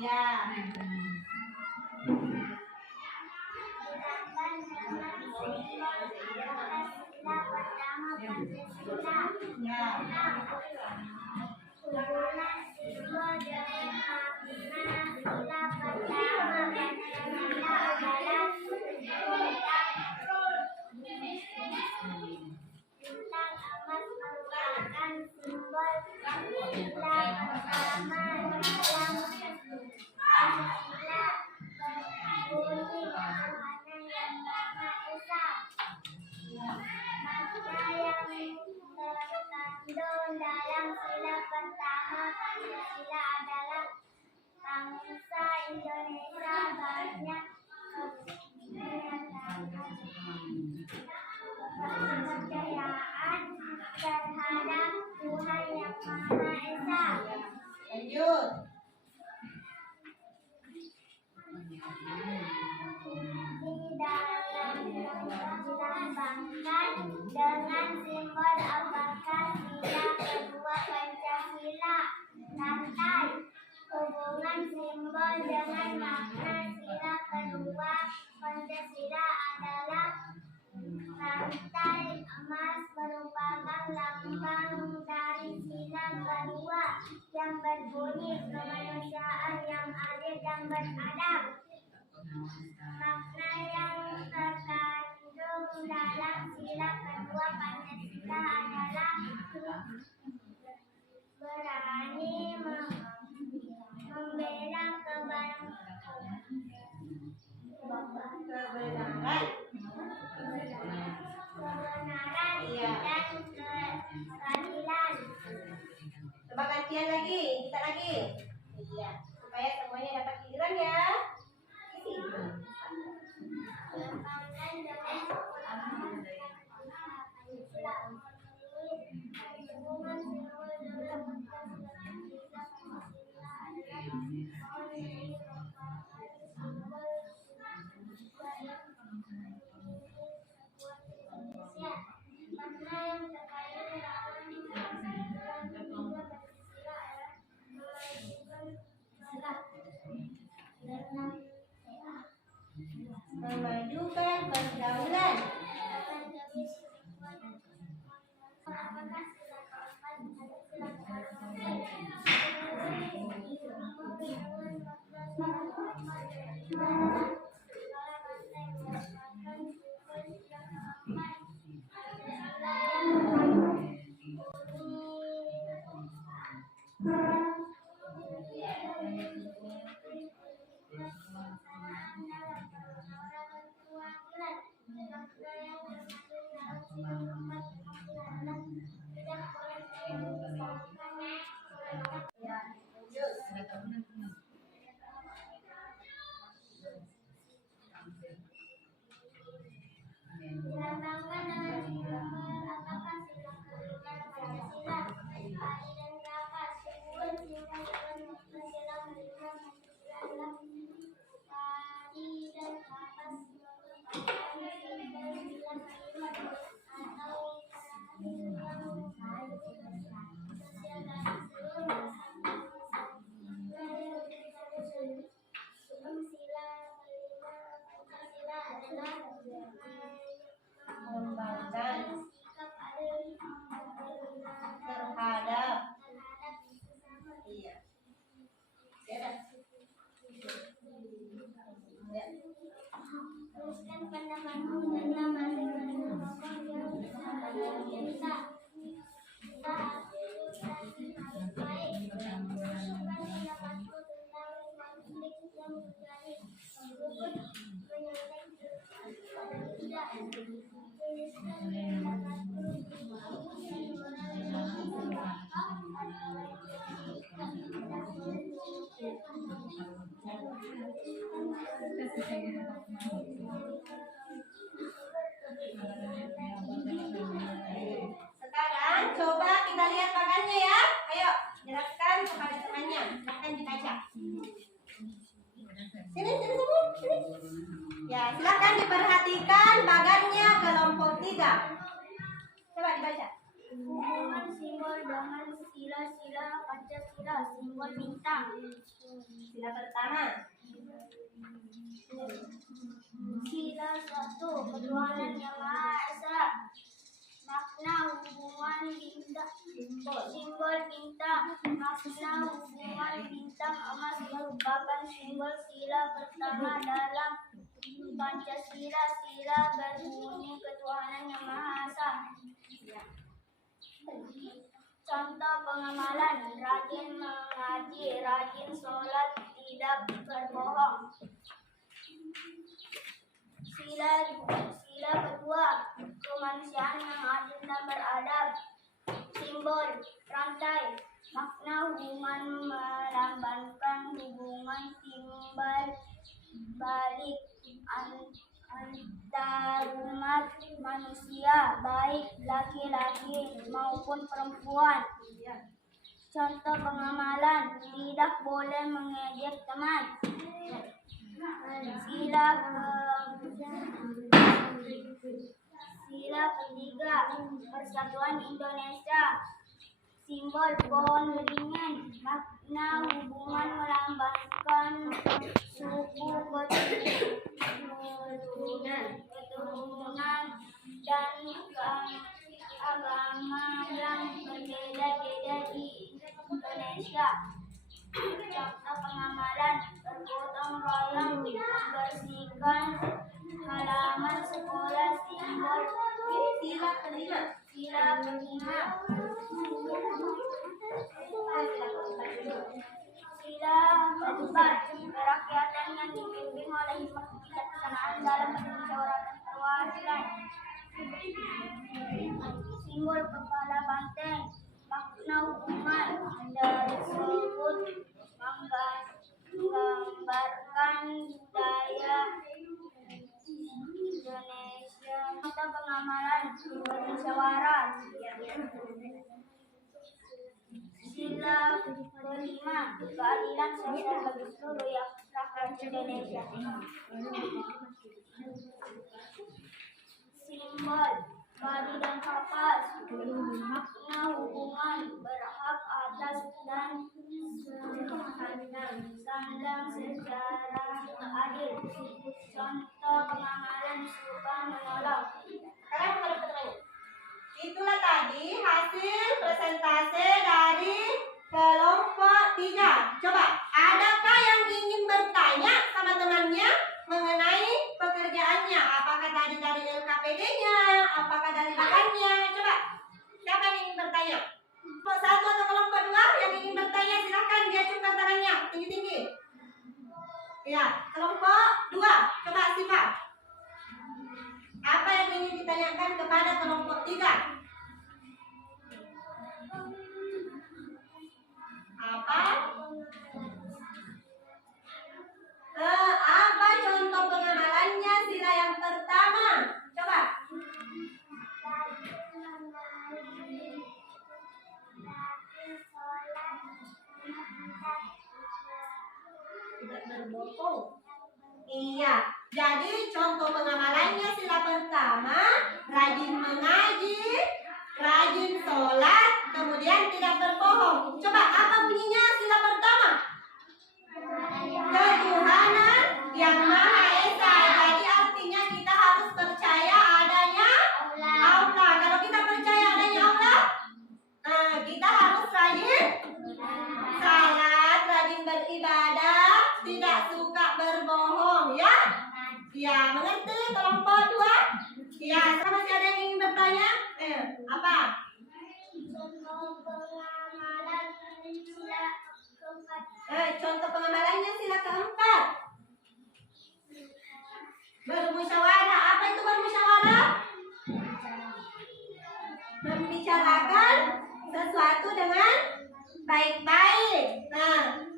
Ya. Gerakan dengan simbol Pancasila pertama Pancasila. Ya. Hubungan simbol dengan makna sila pertama Pancasila adalah bintang emas merupakan simbol sila pertama dalam Pancasila berbunyi Tuhan yang Maha Esa. Makna yang terkandung dalam sila pertama Pancasila adalah bangsa Indonesia banyak kepercayaan terhadap Tuhan yang Maha Esa. Lanjut. Di dalam dilambangkan dengan simbol apakah sila kedua Pancasila. Rantai hubungan simbol dengan makna sila kedua Pancasila adalah rantai emas merupakan lambang dari sila kedua yang berbunyi kemanusiaan yang adil dan beradab. Makna yang terkandung dalam sila kedua Pancasila adalah berani membela kebenaran Iya. dan keadilan. Coba gantian lagi, kita lagi. Iya, supaya semuanya dapat giliran ya. Lambangkan dengan hubungan simbol dengan makna yang terkandung dalam Memajukan pergaulan. Dilambangkan dengan simbol apakah sila kedua Pancasila. Adil dan rapat simbol Pancasila adalah adil dan rapat merupakan simbol sila kedua atau adil yang selalu sosial dan seluruh sila kelima Pancasila adalah Mengembangkan sikap adil terhadap. terhadap sesama. Iya. Ya. Ya. Teruskan pendapatmu tentang masing-masing tokoh yang disampaikan kita. Kita harus baik. Teruskan pendapatmu tentang konflik yang terjadi. Gugur menyelesaikan tidak. Tuliskan pendapatmu Sekarang coba kita lihat bagannya ya. Ayo, jelaskan kepada temannya. Silahkan dibaca. Sini. Ya, silahkan diperhatikan bagannya kelompok 3. Coba dibaca. Hubungan simbol dengan sila-sila Pancasila, simbol bintang. Sila pertama. Sila 1, ketuhanan yang Maha Esa. Makna hubungan bintang, simbol bintang. Makna hubungan bintang emas merupakan simbol sila pertama dalam Pancasila. Sila berbunyi ketuhanan yang Maha Esa. Contoh pengamalan: rajin mengaji, rajin sholat, tidak berbohong. Sila kedua, kemanusiaan yang adil dan beradab. Simbol rantai. Makna hubungan melambangkan hubungan timbal balik antarumat manusia, baik laki-laki maupun perempuan. Contoh pengamalan: tidak boleh mengejek teman. Sila ketiga, persatuan Indonesia. Simbol pohon beringin. Makna hubungan melambangkan suku, keturunan dan agama yang berbeda-beda di Indonesia. Contoh pengamalan: bergotong royong membersihkan halaman sekolah. Simbol Sila kelima. Sila keempat, kerakyatan yang dipimpin oleh hikmat kebijaksanaan dalam permusyawaratan perwakilan. Simbol kepala banteng. Makna hubungan tersebut menggambarkan budaya Indonesia. Contoh pengamalan: bermusyawarah. Sila kelima, keadilan sosial bagi seluruh rakyat Indonesia. Simbol padi dan kapas. Makna hubungan berhak atas dan sandang secara adil. Contoh pengamalan suka menolong. Sekarang kepada pertanyaan. Itulah tadi hasil presentase dari kelompok 3. Coba, adakah yang ingin bertanya sama temannya mengenai pekerjaannya? Apakah tadi dari LKPD-nya? Apakah dari rekannya? Coba, siapa yang ingin bertanya? Kelompok 1 atau kelompok 2 yang ingin bertanya silakan diajukan tangannya tinggi-tinggi. Ya, kelompok 2. Coba Siva. Apa yang ingin ditanyakan kepada kelompok 3? Apa? Apa contoh pengamalannya sila yang pertama? Coba. Tidak berbohong. Iya, jadi contoh pengamalannya sila pertama, rajin mengaji, rajin sholat, kemudian tidak berbohong. Coba, apa bunyinya sila pertama? Ketuhanan yang Maha Esa. Jadi artinya kita harus percaya adanya Allah. Kalau kita percaya adanya Allah, kita harus rajin salat, rajin beribadah, tidak suka berbohong, ya? Ya, mengerti kelompok 2? Ya, masih ada yang ingin bertanya? Apa? Contoh pengamalan sila keempat. Contoh pengamalannya sila keempat. Bermusyawarah. Apa itu bermusyawarah? Membicarakan sesuatu dengan baik-baik. Nah,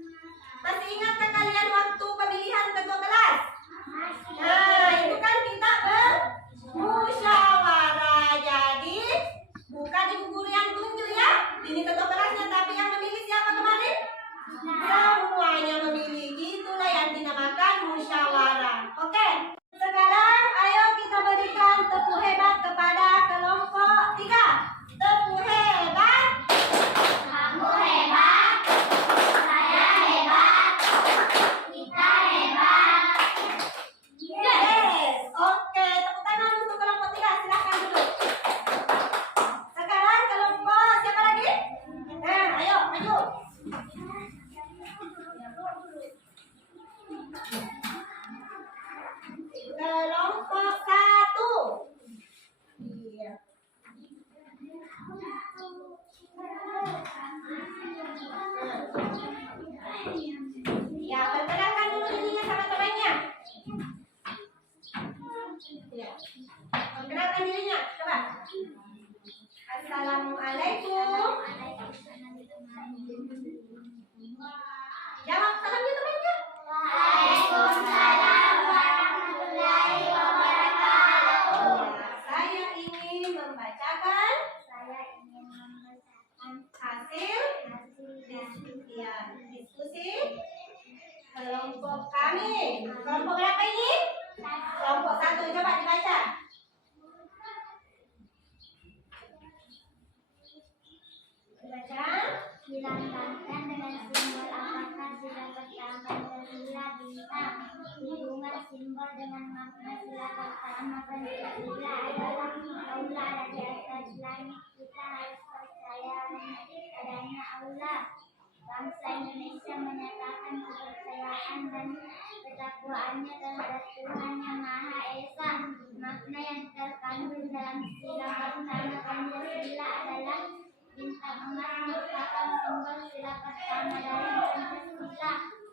masih ingatkah kalian waktu pemilihan ketua kelas? Nah, itu kan kita bermusyawarah. Jadi bukan ibu guru yang tunjuk ya, ini ketua kelasnya, tapi yang memilih siapa kemarin? Semuanya memilih. Itulah yang dinamakan musyawarah. Oke, sekarang ayo kita berikan tepuk hebat kepada kelompok 3. Tepuk hebat. Assalamualaikum. Jawab salamnya temannya. Waalaikumsalam warahmatullahi wabarakatuh. Saya ingin membacakan Saya ingin membacakan hasil hasil diskusi kelompok kami. Kelompok berapa ini? Kelompok 1. Coba dibaca. Baca. dilambangkan dengan simbol apakah sila pertama Pancasila bintang. Hubungan simbol dengan makna sila pertama Pancasila adalah aula ada di atas langit. Kita harus percaya adanya aula. Bangsa Indonesia menyatakan kepercayaan dan ketakwaannya terhadap Tuhan Yang Maha Esa. Makna yang terkandung dalam sila pertama Pancasila adalah bintang emas merupakan simbol sila pertama dari Pancasila.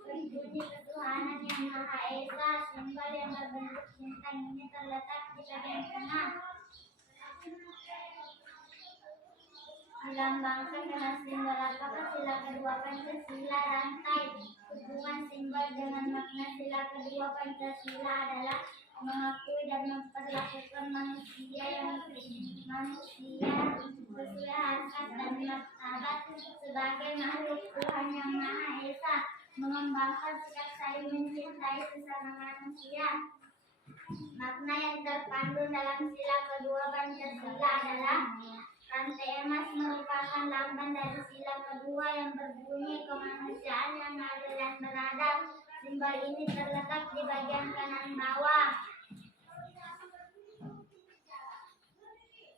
Berbunyi ketuhanan Yang Maha Esa. Simbol yang berbentuk bintang ini terletak di bagian tengah. Dilambangkan dengan simbol apakah sila kedua Pancasila rantai. Hubungan simbol dengan makna sila kedua Pancasila adalah mengakui dan memperlakukan manusia sesuai harkat dan martabat sebagai makhluk Tuhan Yang Maha Esa. Mengembangkan sikap saling mencintai sesama manusia. Makna yang terkandung dalam sila kedua Pancasila adalah rantai emas merupakan lambang dari sila kedua yang berbunyi kemanusiaan yang adil dan beradab. Simbol ini terletak di bagian kanan bawah.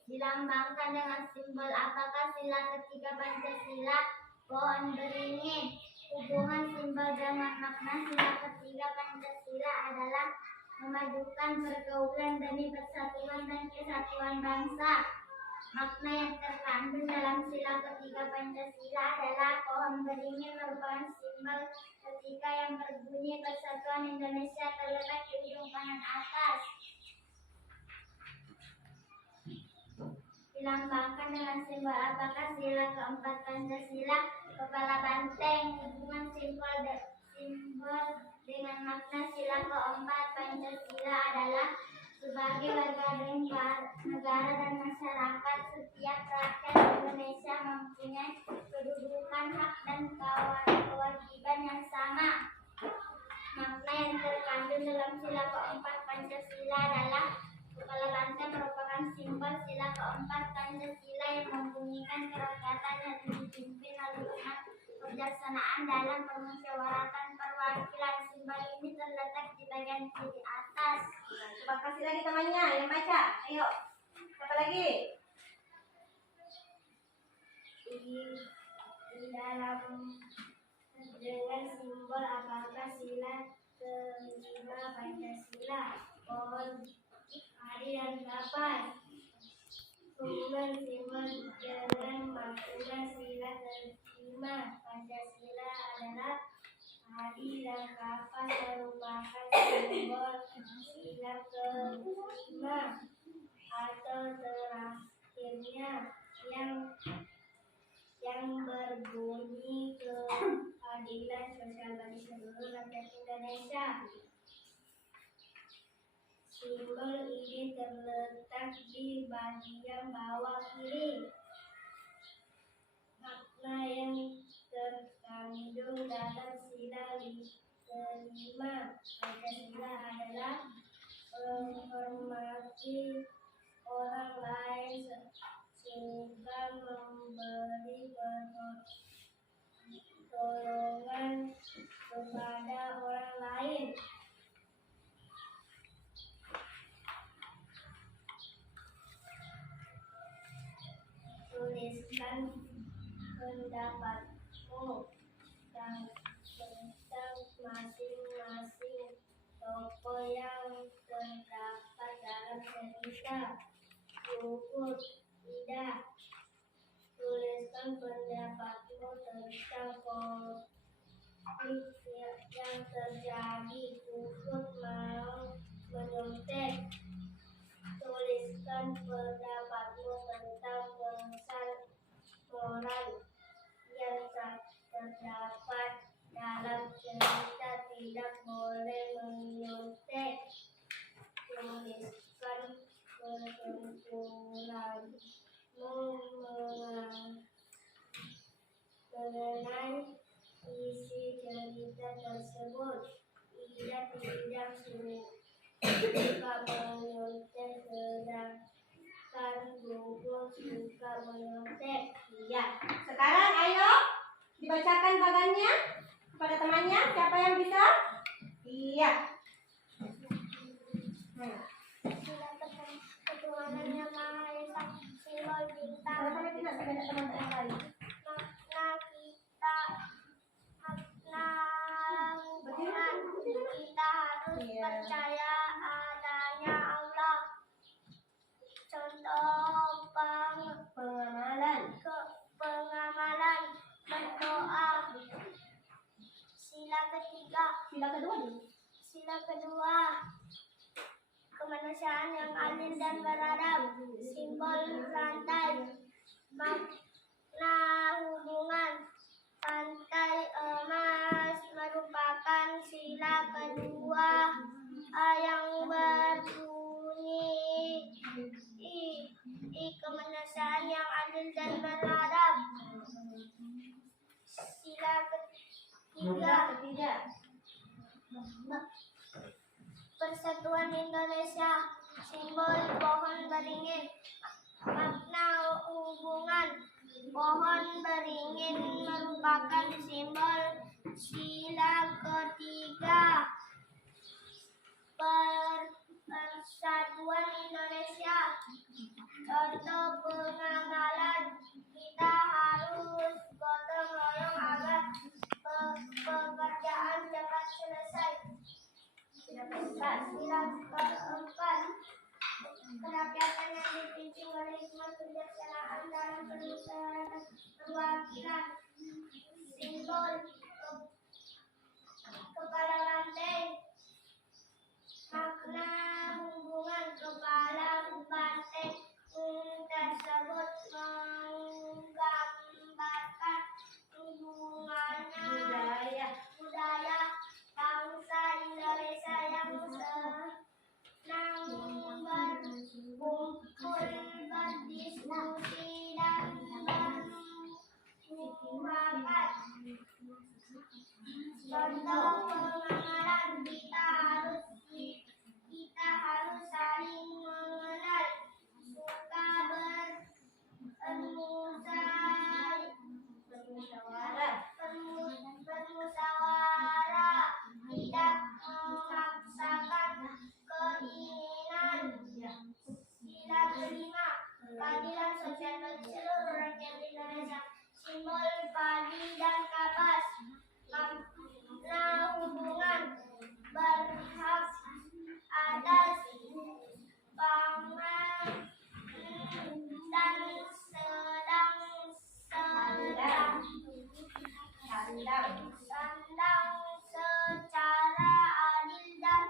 Dilambangkan dengan simbol apakah sila ketiga Pancasila? Pohon beringin. Hubungan simbol dengan makna sila ketiga Pancasila adalah memajukan pergaulan demi persatuan dan kesatuan bangsa. Makna yang terkandung dalam sila ketiga Pancasila adalah pohon beringin merupakan simbol ketiga yang berbunyi persatuan Indonesia terletak di ujung kanan atas. Dilambangkan dengan simbol apakah sila keempat Pancasila? Kepala banteng. Hubungan simbol dengan makna sila keempat Pancasila adalah sebagai warga negara dan masyarakat, setiap rakyat Indonesia mempunyai kedudukan, hak, dan kewajiban yang sama. Makna yang terkandung dalam sila keempat Pancasila adalah kepala banteng merupakan simbol sila keempat Pancasila yang membunyikan kerakyatan yang dipimpin oleh umat kebijaksanaan dalam permusyawaratan perwakilan. Simbol ini terletak di bagian kiri atas. Coba kasih lagi temannya yang baca. Ayo. Siapa lagi? Di dalam dengan simbol apakah sila kelima Pancasila? Pohon hari dan kapan. Hubungan simbol dengan makna sila kelima Pancasila adalah hari dan kapan merupakan simbol sila kelima atau terakhirnya yang berbunyi keadilan sosial bagi seluruh rakyat Indonesia. Simbol ini terletak di bagian bawah kiri. Makna yang terkandung dalam sila kelima Pancasila adalah menghormati orang lain serta memberi pertolongan kepada orang lain. Tuliskan pendapatmu tentang masing-masing tokoh yang terdapat dalam cerita buku tidak. Tuliskan pendapatmu tentang konflik yang terjadi. Puput mau menyontek. Tuliskan pendapatmu tidak boleh menyontek, menuliskan kesimpulan mengenai isi cerita tersebut. Ia tidak suka menyontek, sedangkan gugur suka menyontek. Iya. Sekarang ayo dibacakan bagannya kepada temannya. Siapa yang bisa? Iya. Sila ketuhanan yang Maha Esa, simbol bintang. Sampai tidak ada teman yang lain. Kita harus percaya adanya Allah. Contoh pengamalan berdoa. Sila kedua kemanusiaan yang adil dan beradab, simbol rantai. Makna hubungan rantai emas merupakan sila kedua yang berbunyi kemanusiaan yang adil dan beradab. Sila ketiga Persatuan Indonesia, simbol pohon beringin. Makna hubungan pohon beringin merupakan simbol sila ketiga Persatuan Indonesia. Contoh pengamalan, kita harus gotong royong agar pekerjaan cepat selesai. Sila keempat kerakyatan yang dipimpin oleh hikmat kebijaksanaan dalam penyelesaian perwakilan, simbol kepala rantai. Makna hubungan kepala banteng tersebut menggambarkan hubungannya budaya bangsa Indonesia yang senang berkumpul, berdiskusi, dan bermufakat. Contoh pengamalan, kita harus saling mengenal, suka bermusyawarah, tidak memaksakan keinginan. Sila kelima keadilan sosial bagi seluruh rakyat Indonesia, simbol padi dan kapas. Makna hubungan berhak atas pangan dan sandang secara adil dan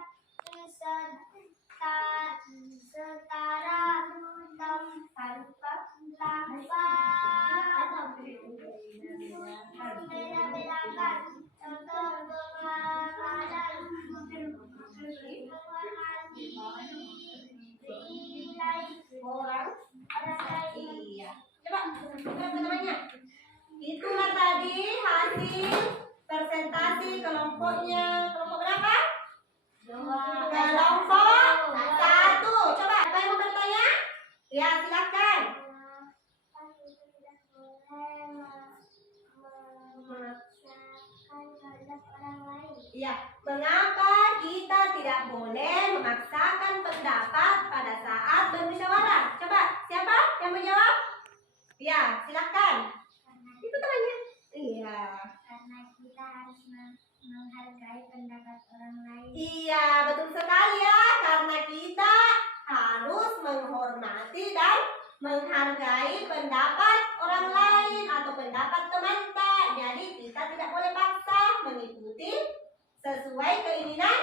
setara tanpa membeda-bedakan. Contoh pengamalan menghormati Orang lain. iya. Coba namanya. Itulah tadi hasil presentasi kelompoknya. Kelompok berapa? Kelompok 1. Coba apa yang mau bertanya? Ya, silakan. Iya, mengapa kita tidak boleh memaksakan pendapat pada saat bermusyawarah? Coba, siapa yang menjawab? Ya, silakan. Itu temannya. Iya. Karena kita harus menghargai pendapat orang lain. Iya, betul sekali ya. Karena kita harus menghormati dan menghargai pendapat orang lain atau pendapat teman kita. Jadi kita tidak boleh paksa mengikuti sesuai keinginan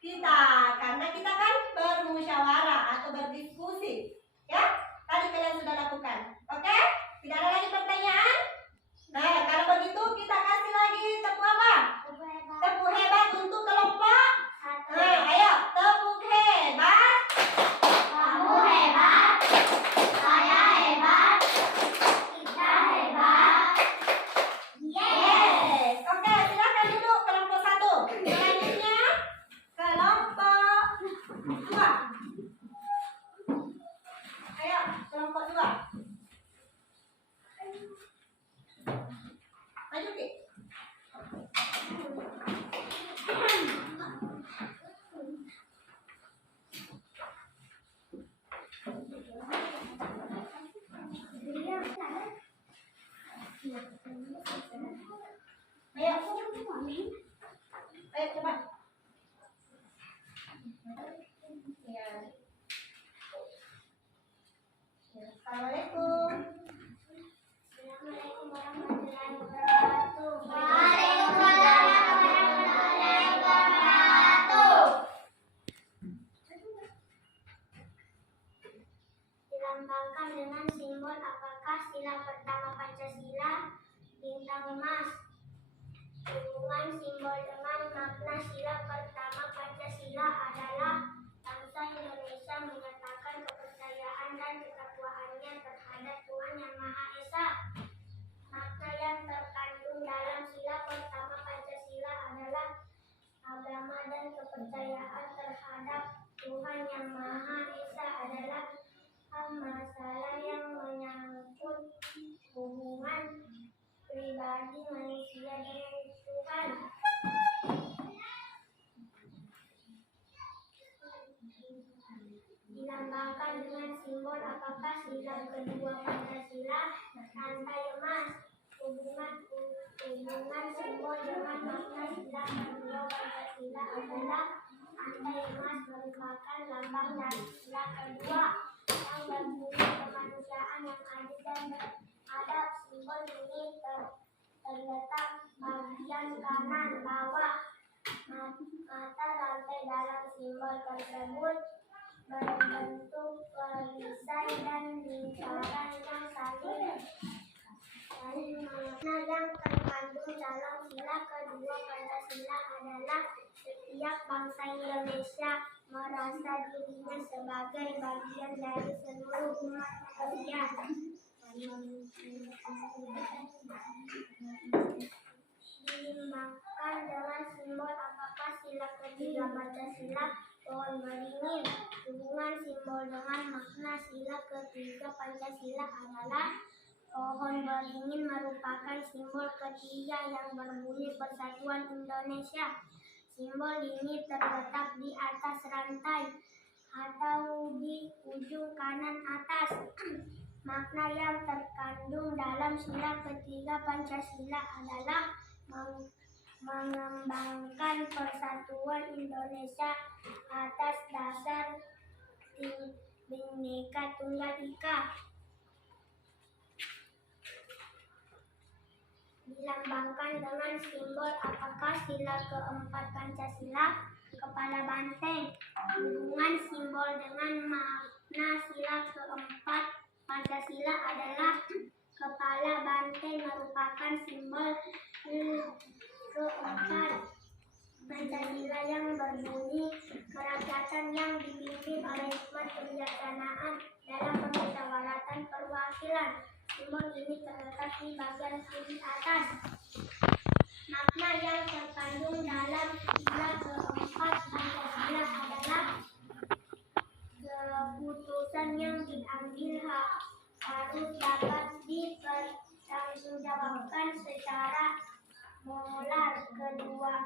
kita. Karena kita kan bermusyawarah atau berdiskusi. Ya, tadi kalian sudah lakukan. Oke? Tidak ada lagi pertanyaan? Nah, kalau begitu kita kasih lagi tepuk apa? Tepuk hebat untuk kelompok kelompok 2. Maju, Ki. Ayo. Ayo cepat. Ya. Assalamualaikum. Assalamualaikum warahmatullahi wabarakatuh. Waalaikumsalam warahmatullahi wabarakatuh. Dilambangkan dengan simbol apakah sila pertama Pancasila? Bintang emas. Hubungan simbol dengan makna sila pertama Pancasila adalah bangsa Indonesia menyatakan kepercayaan dan ketakwaannya terhadap Tuhan Yang Maha Esa. Makna yang terkandung dalam sila pertama Pancasila adalah agama dan kepercayaan terhadap Tuhan Yang Maha Esa adalah masalah yang menyangkut hubungan pribadi manusia dengan Tuhan. Dilambangkan dengan simbol apakah sila kedua Pancasila? Rantai emas. Hubungan simbol dengan makna sila kedua Pancasila adalah rantai emas merupakan lambang dari sila kedua yang berbunyi kemanusiaan yang adil dan beradab. Simbol ini terletak bagian kanan bawah mata rantai dalam simbol tersebut berbentuk perisai dan lingkaran yang saling makna yang terkandung dalam sila kedua Pancasila adalah setiap bangsa Indonesia merasa dirinya sebagai bagian dari seluruh umat manusia. Dilambangkan dengan simbol apakah sila ketiga Pancasila? Pohon beringin. Hubungan simbol dengan makna sila ketiga Pancasila adalah pohon beringin merupakan simbol ketiga yang berbunyi Persatuan Indonesia. Simbol ini terletak di atas rantai atau di ujung kanan atas. Makna yang terkandung dalam sila ketiga Pancasila adalah mengembangkan persatuan Indonesia atas dasar Bhinneka Tunggal Ika. Dilambangkan dengan simbol apakah sila keempat Pancasila? Kepala banteng. Hubungan simbol dengan makna sila keempat Pancasila adalah kepala banteng merupakan simbol keempat Pancasila yang berbunyi kerakyatan yang dipimpin oleh hikmat kebijaksanaan dalam permusyawaratan perwakilan. Simbol ini terletak di bagian kiri atas. Makna yang terkandung dalam sila keempat Pancasila adalah keputusan yang diambil harus dapat dipertanggungjawabkan secara moral kepada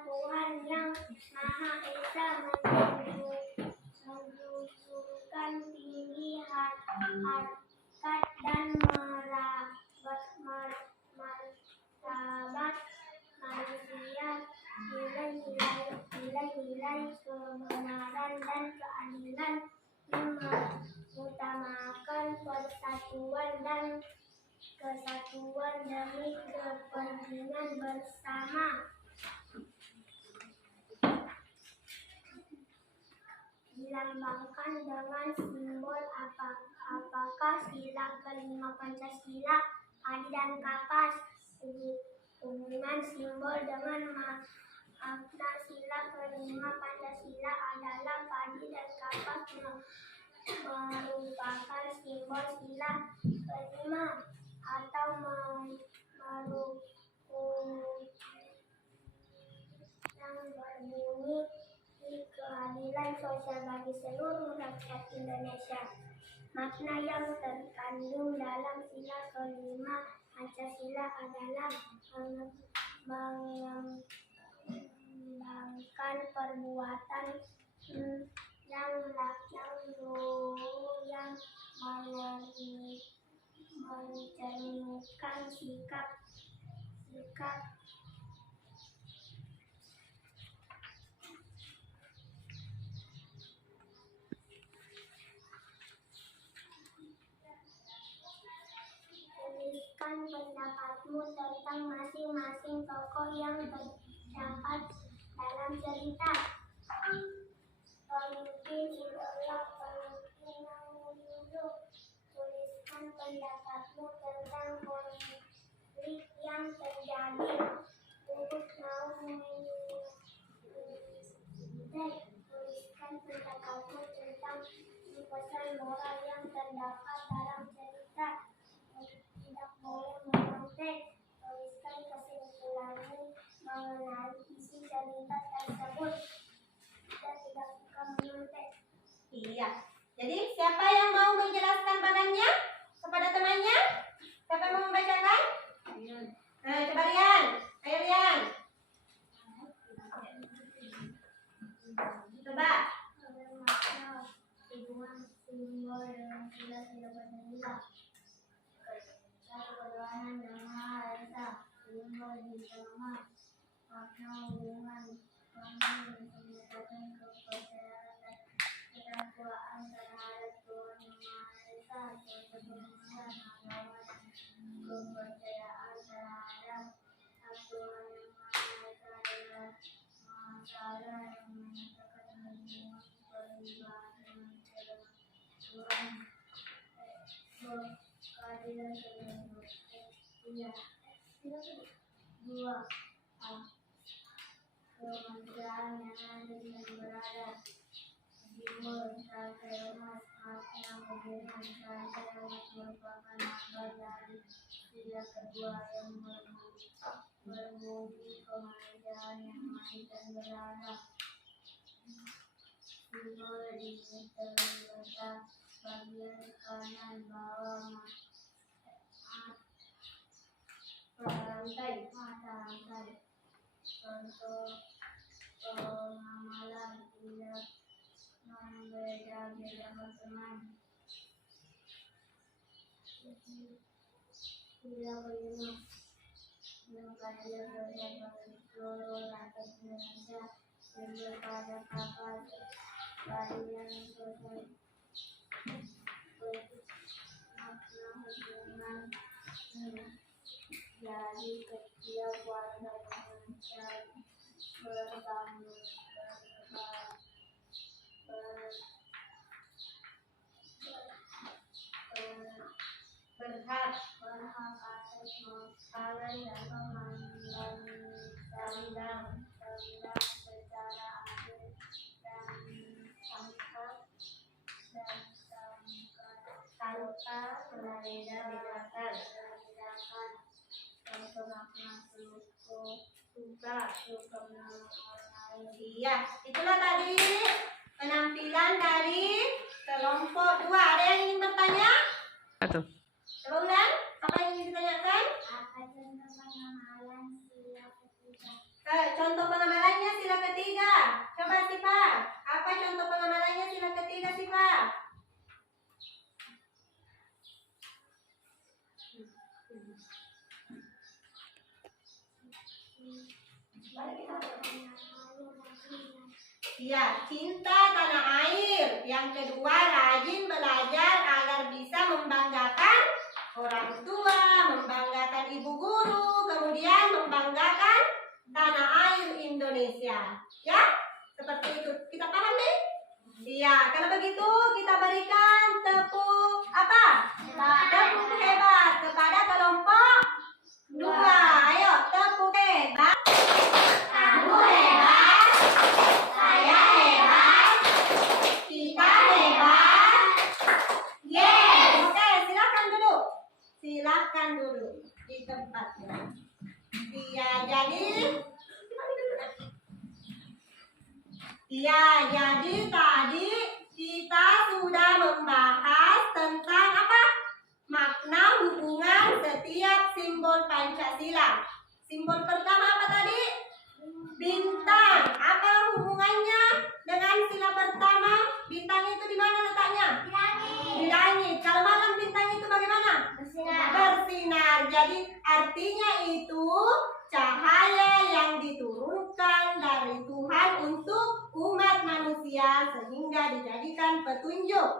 Tuhan Yang Maha Esa, menunjukkan tinggi harkat dan martabat manusia, nilai-nilai kebenaran dan keadilan yang mengutamakan persatuan dan kesatuan demi kepentingan bersama. Dilambangkan dengan simbol apakah sila kelima Pancasila? Padi dan kapas. Hubungan simbol dengan makna sila kelima Pancasila adalah padi dan kapas merupakan simbol sila kelima atau yang berbunyi keadilan sosial bagi seluruh rakyat Masyarakat Indonesia. Makna yang terkandung dalam sila kelima Pancasila adalah mengembangkan perbuatan yang mencerminkan sikap tuliskan pendapatmu tentang masing-masing tokoh yang terdapat dalam cerita. Pemimpin idola pemimpin yang dulu. Tuliskan pendapatmu tentang konflik yang terjadi. Untuk mau tuliskan pendapatmu tentang pesan moral yang terdapat dalam cerita. Tidak boleh menyontek. Tuliskan kesimpulanmu mengenai isi cerita tersebut. Kita tidak suka menyontek. Iya. Jadi siapa yang mau menjelaskan bagannya kepada temannya? Siapa yang mau membacakan? Nah, coba Rian. Ayo Rian. Coba. Hubungan simbol dengan sila Pancasila. Satu ketuhanan yang Maha Esa, simbol di sama. Makna hubungan kami menyatakan kepercayaan dan ketakwaan terhadap Tuhan yang Maha Esa, serta pemahaman agama dan kepercayaan terhadap Tuhan yang Maha Esa adalah masalah yang menyatakan hubungan peribahasa dalam Tuhan keadilan seluruh iya dua kemanusiaan yang adil dan beradab. Simbol Partai Umat. Makna hubungan Partai Umat merupakan akar dari sila kedua yang berbudi kemanusiaan yang adil dan beradab. Simbol ini terletak bagian kanan bawah mata rantai. Contoh pengamalan tidak membeda-bedakan teman. Sila kelima keadilan sosial bagi seluruh rakyat Indonesia. Simbol pada kapal keadilan sosial. Makna hubungan jadi setiap warga Indonesia berhak atas makanan dan memandang secara adil dan tanpa membeda-bedakan. Contoh makna suka menolong orang lain. Iya, itulah tadi penampilan dari kelompok 2. Ada yang ingin bertanya? Coba ulang, apa yang ingin ditanyakan? Apa contoh pengamalan sila ketiga? Contoh pengamalannya sila ketiga. Coba Sipa, apa contoh pengamalannya sila ketiga Sipa? Ya, cinta tanah air. Yang kedua, rajin belajar agar bisa membanggakan orang tua, membanggakan ibu guru, kemudian membanggakan tanah air Indonesia. Ya, seperti itu. Kita paham nih? Iya, kalau begitu kita berikan tepuk apa? Tepuk hebat kepada kelompok 2. Ayo, tepuk hebat. Kamu hebat. Saya hebat. Kita hebat. Yes. Oke, silakan duduk. Silakan duduk di tempatnya. Iya, jadi tadi kita kita sudah membahas tentang apa? Makna hubungan setiap simbol Pancasila. Simbol pertama apa tadi? Bintang. Apa hubungannya dengan sila pertama? Bintang itu di mana letaknya? Di langit. Kalau malam bintang itu bagaimana? Bersinar. Jadi artinya itu cahaya yang diturunkan dari Tuhan untuk umat manusia sehingga dijadikan petunjuk.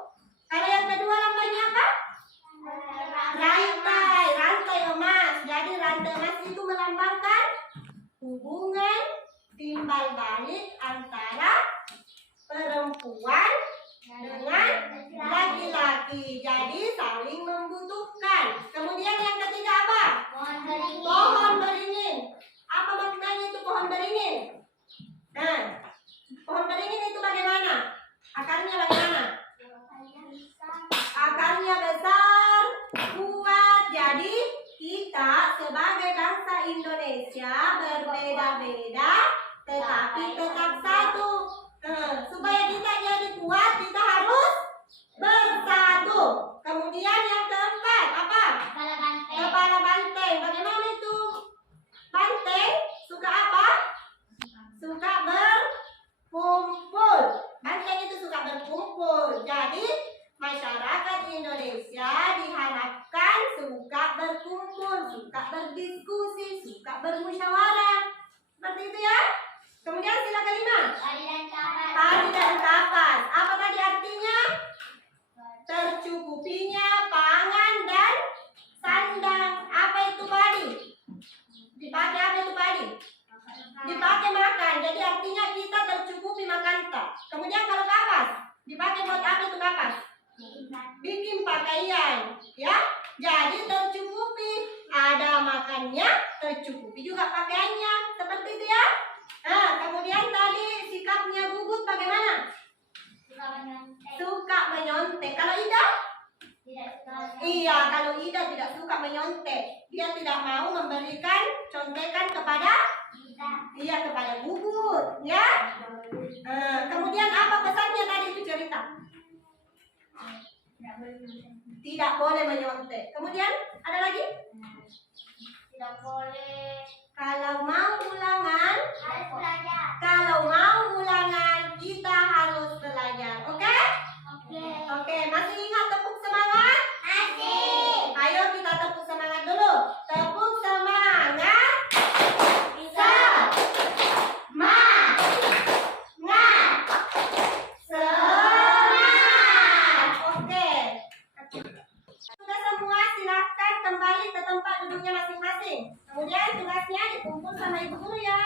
Kalau yang kedua namanya apa? Rantai emas. Jadi rantai emas itu melambangkan hubungan timbal balik antara perempuan dengan laki-laki. Jadi saling membutuhkan. Kemudian yang ketiga apa? Pohon beringin. Apa maknanya itu pohon beringin? Nah, pohon beringin itu bagaimana? Akarnya bagaimana? Akarnya besar, kuat. Jadi kita sebagai bangsa Indonesia berbeda-beda tetapi tetap satu. Supaya kita jadi kuat kita harus bersatu. Kemudian yang keempat apa? Kepala banteng. Bagaimana itu? Banteng suka apa? Suka berkumpul. Banteng itu suka berkumpul. Jadi masyarakat Indonesia diharapkan suka berkumpul, suka berdiskusi, suka bermusyawarah. Seperti itu ya. Kemudian sila kelima. Tali dan kapas. Apa tadi artinya? Tercukupinya pangan dan sandang. Apa itu padi? Dipakai apa itu padi? Dipakai makan. Jadi artinya kita tercukupi makan kita. Kemudian kalau kapas, dipakai buat apa itu kapas? Bikin pakaian, ya. Jadi tercukupi, ada makannya, tercukupi juga pakaiannya. Seperti itu ya. Nah, kemudian tadi sikapnya Gugut bagaimana? Suka menyontek. Kalau Ida? Iya, kalau Ida tidak suka menyontek. Dia tidak mau memberikan contekan kepada kepada Gugut, ya. Kemudian apa pesannya tadi itu cerita? Tidak boleh menyontek. Kemudian ada lagi? Tidak boleh. Kalau mau ulangan, Harus belajar. kalau mau ulangan kita harus belajar. Oke? Oke, masih ingat tepuk semangat? Masih. Ayo kita tepuk semangat dulu. Tepuk semangat. Semangat. Oke. Sudah semua silakan kembali ke tempat duduknya masing-masing. Kemudian tugasnya dikumpul sama ibu guru ya.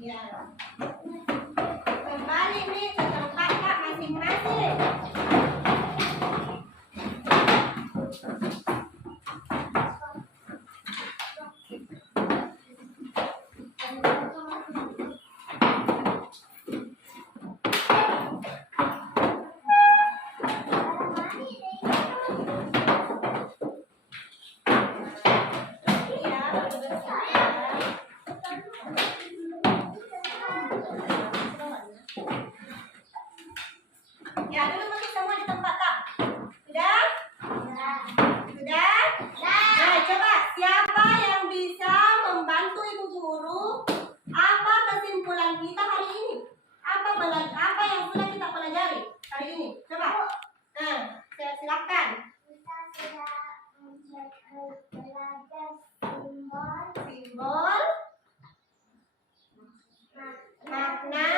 Ya. Kembali nih ke tempatnya masing-masing. Iya, betul. Ya, dulu masih semua di tempat tak? Sudah? Sudah? Nah, coba siapa yang bisa membantu ibu guru? Apa kesimpulan kita hari ini? Apa yang sudah kita pelajari hari ini? Coba. Nah, silakan. Kita sudah belajar Simbol, makna,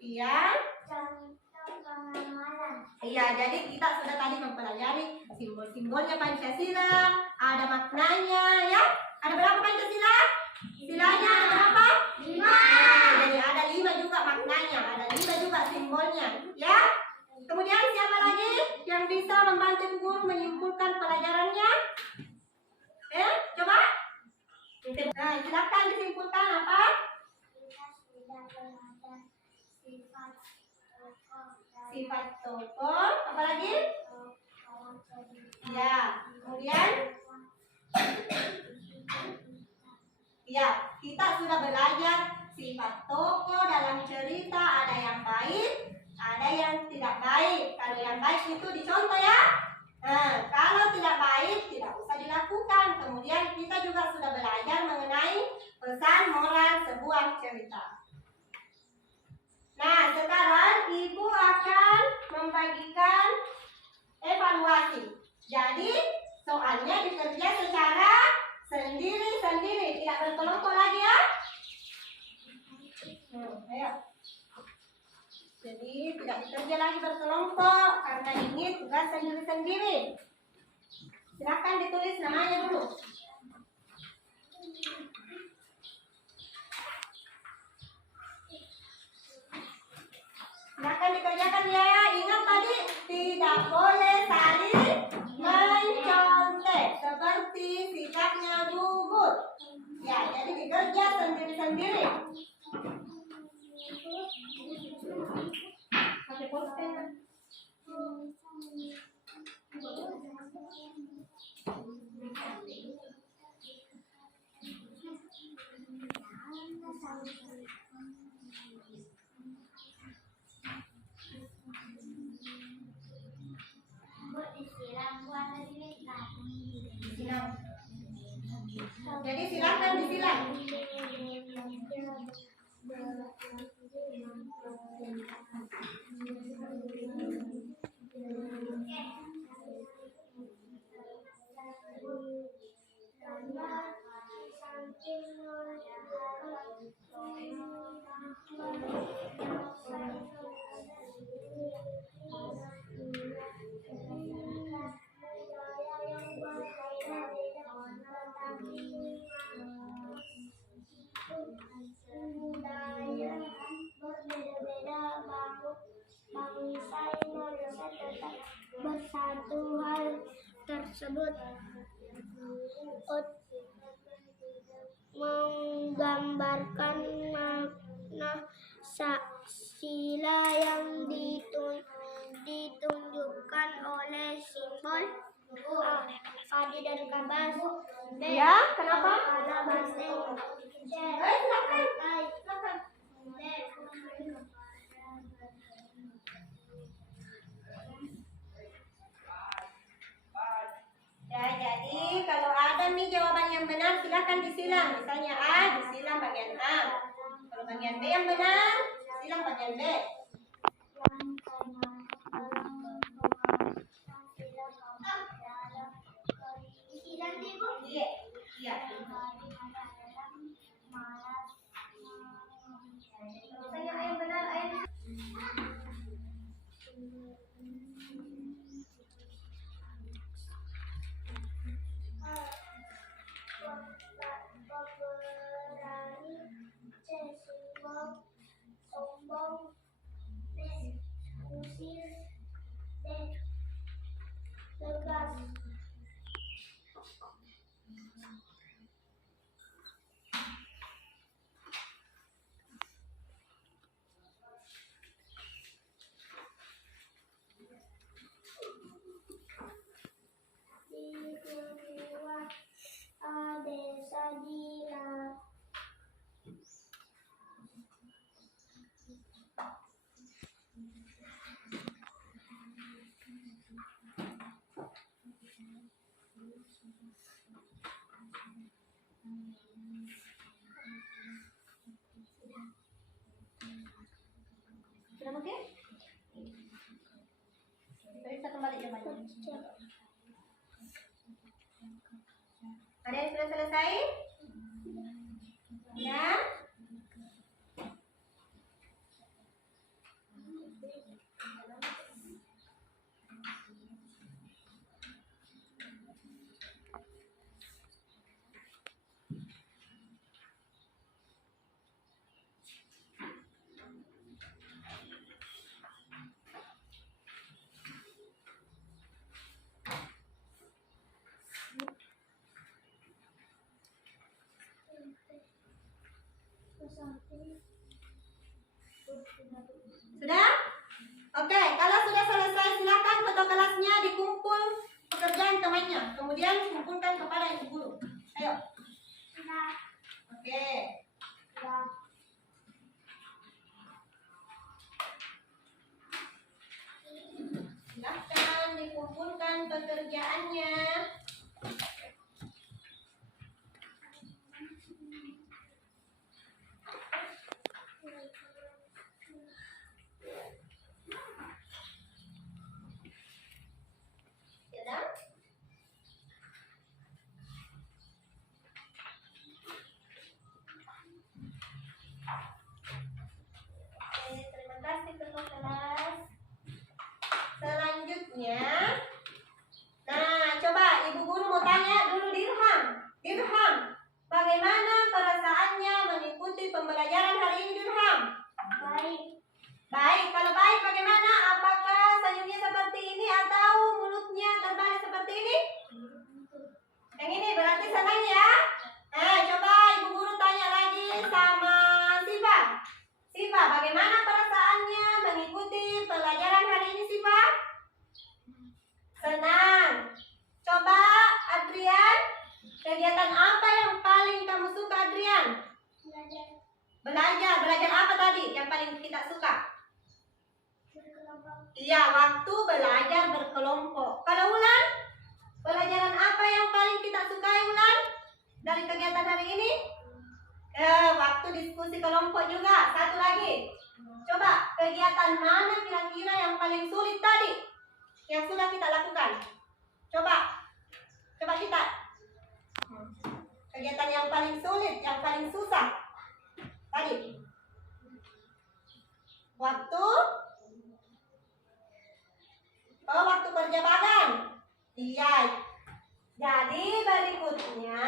iya. contoh pengamalan. Iya, jadi kita sudah tadi mempelajari simbol-simbolnya Pancasila, ada maknanya ya. Ada berapa Pancasila? Silanya ada berapa? 5. Nah, jadi ada 5 juga maknanya, ada 5 juga simbolnya, ya. Kemudian siapa lagi yang bisa membantu guru menyimpulkan pelajarannya? Coba. Nah, silakan disimpulkan apa? Kita sudah belajar sifat Sifat tokoh, apa lagi? Ya, kemudian ya, kita sudah belajar sifat tokoh dalam cerita, ada yang baik, ada yang tidak baik. Kalau yang baik itu dicontoh ya. Nah, kalau tidak baik tidak usah dilakukan. Kemudian kita juga sudah belajar mengenai pesan moral sebuah cerita. Nah, sekarang Ibu akan membagikan evaluasi. Jadi, soalnya dikerja secara sendiri-sendiri, tidak berkelompok lagi ya. Ayo. Jadi, tidak bekerja lagi berkelompok karena ini tugas sendiri-sendiri. Silakan ditulis namanya dulu. Silakan dikerjakan ya. Ingat tadi tidak boleh saling mencontek seperti sikapnya gugur. Ya, jadi dikerja sendiri-sendiri. Pakai pulpen. Silang. Jadi silakan disilang. Berbeda-beda bangsa Indonesia tetap bersatu. Hal tersebut menggambarkan makna sila yang ditunjukkan oleh simbol Adi dan Kabas. Ya, kenapa? Silakan. Ya, jadi kalau ada nih jawaban yang benar silakan disilang. Misalnya A disilang bagian A. Kalau bagian B yang benar, silang bagian B. Iya. Iya. Misalnya A yang benar, A yang sombong, usir, tegas. Di kedua desa Dila. sudah oke? Periksa kembali jawabannya. Ada yang sudah selesai? Ya? pekerjaannya. Ya, oke, terima kasih ketua kelas. Selanjutnya, nah coba ibu guru mau tanya dulu Dirham. Dirham, bagaimana perasaannya mengikuti pembelajaran hari ini Dirham? Baik. Baik, kalau baik bagaimana? Apakah senyumnya seperti ini atau mulutnya terbalik seperti ini? Yang ini berarti senang ya? Coba ibu guru tanya lagi sama Siva. Siva, bagaimana perasaannya mengikuti pelajaran hari ini Siva? Senang. Coba Adrian, kegiatan apa yang paling kamu suka Adrian? Belajar Belajar. Belajar apa tadi yang paling kita suka? berkelompok. Iya, waktu belajar berkelompok. Kalau Ulan, pelajaran apa yang paling kita sukai Ulan dari kegiatan hari ini? Waktu diskusi kelompok juga. Satu lagi. Coba, kegiatan mana kira-kira yang paling sulit tadi? Yang sudah kita lakukan. Coba kita. Kegiatan yang paling sulit, yang paling susah. Tadi. Waktu kerja bagan. Iya. Jadi berikutnya,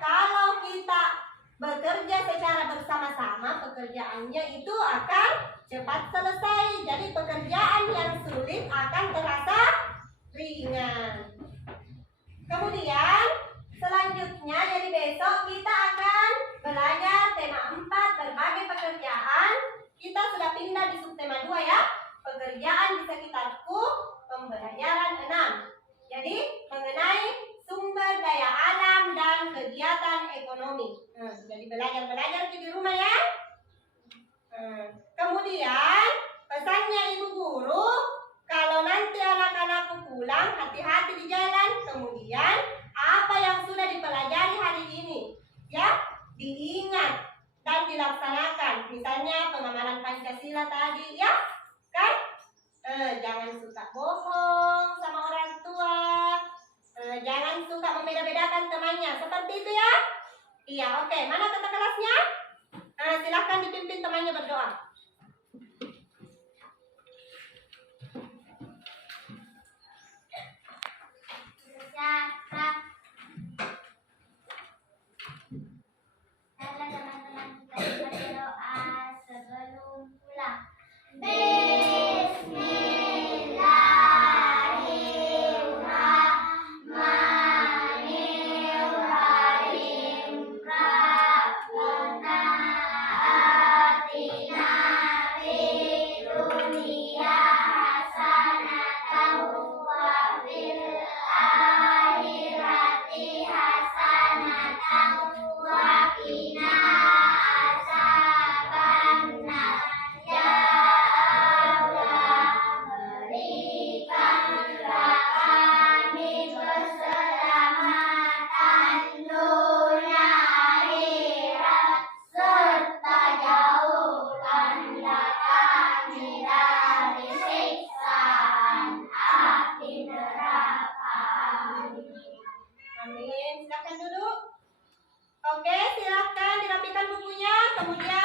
kalau kita bekerja secara bersama-sama, pekerjaannya itu akan cepat selesai. Jadi pekerjaan yang sulit akan terasa ringan. Kemudian selanjutnya, jadi besok kita akan belajar tema 4, berbagai pekerjaan. Kita sudah pindah di subtema 2 ya. Pekerjaan di sekitarku, pembelajaran 6. Jadi mengenai sumber daya alam dan kegiatan ekonomi. Jadi belajar di rumah ya. Kemudian pesannya ibu guru, kalau nanti anak-anakku pulang, hati-hati di jalan. Kemudian apa yang sudah dipelajari hari ini ya diingat dan dilaksanakan. Misalnya pengamalan Pancasila tadi ya kan. Jangan suka bohong sama orang tua. Jangan suka membeda-bedakan temannya. Seperti itu ya. Iya, oke. Mana kata kelasnya? Silahkan dipimpin temannya berdoa. Siap. Adalah teman-teman kita berdoa sebelum pulang. Bismillahirrahmanirrahim. Rabbana atina fid dunya hasanatan wa fil akhirati hasanatan wa qina azabannar. Ya Allah, berikanlah kami keselamatan dunia akhirat, serta jauhkanlah kami dari siksaan api neraka. Amin. Silakan duduk. Oke, silakan dirapikan bukunya. Kemudian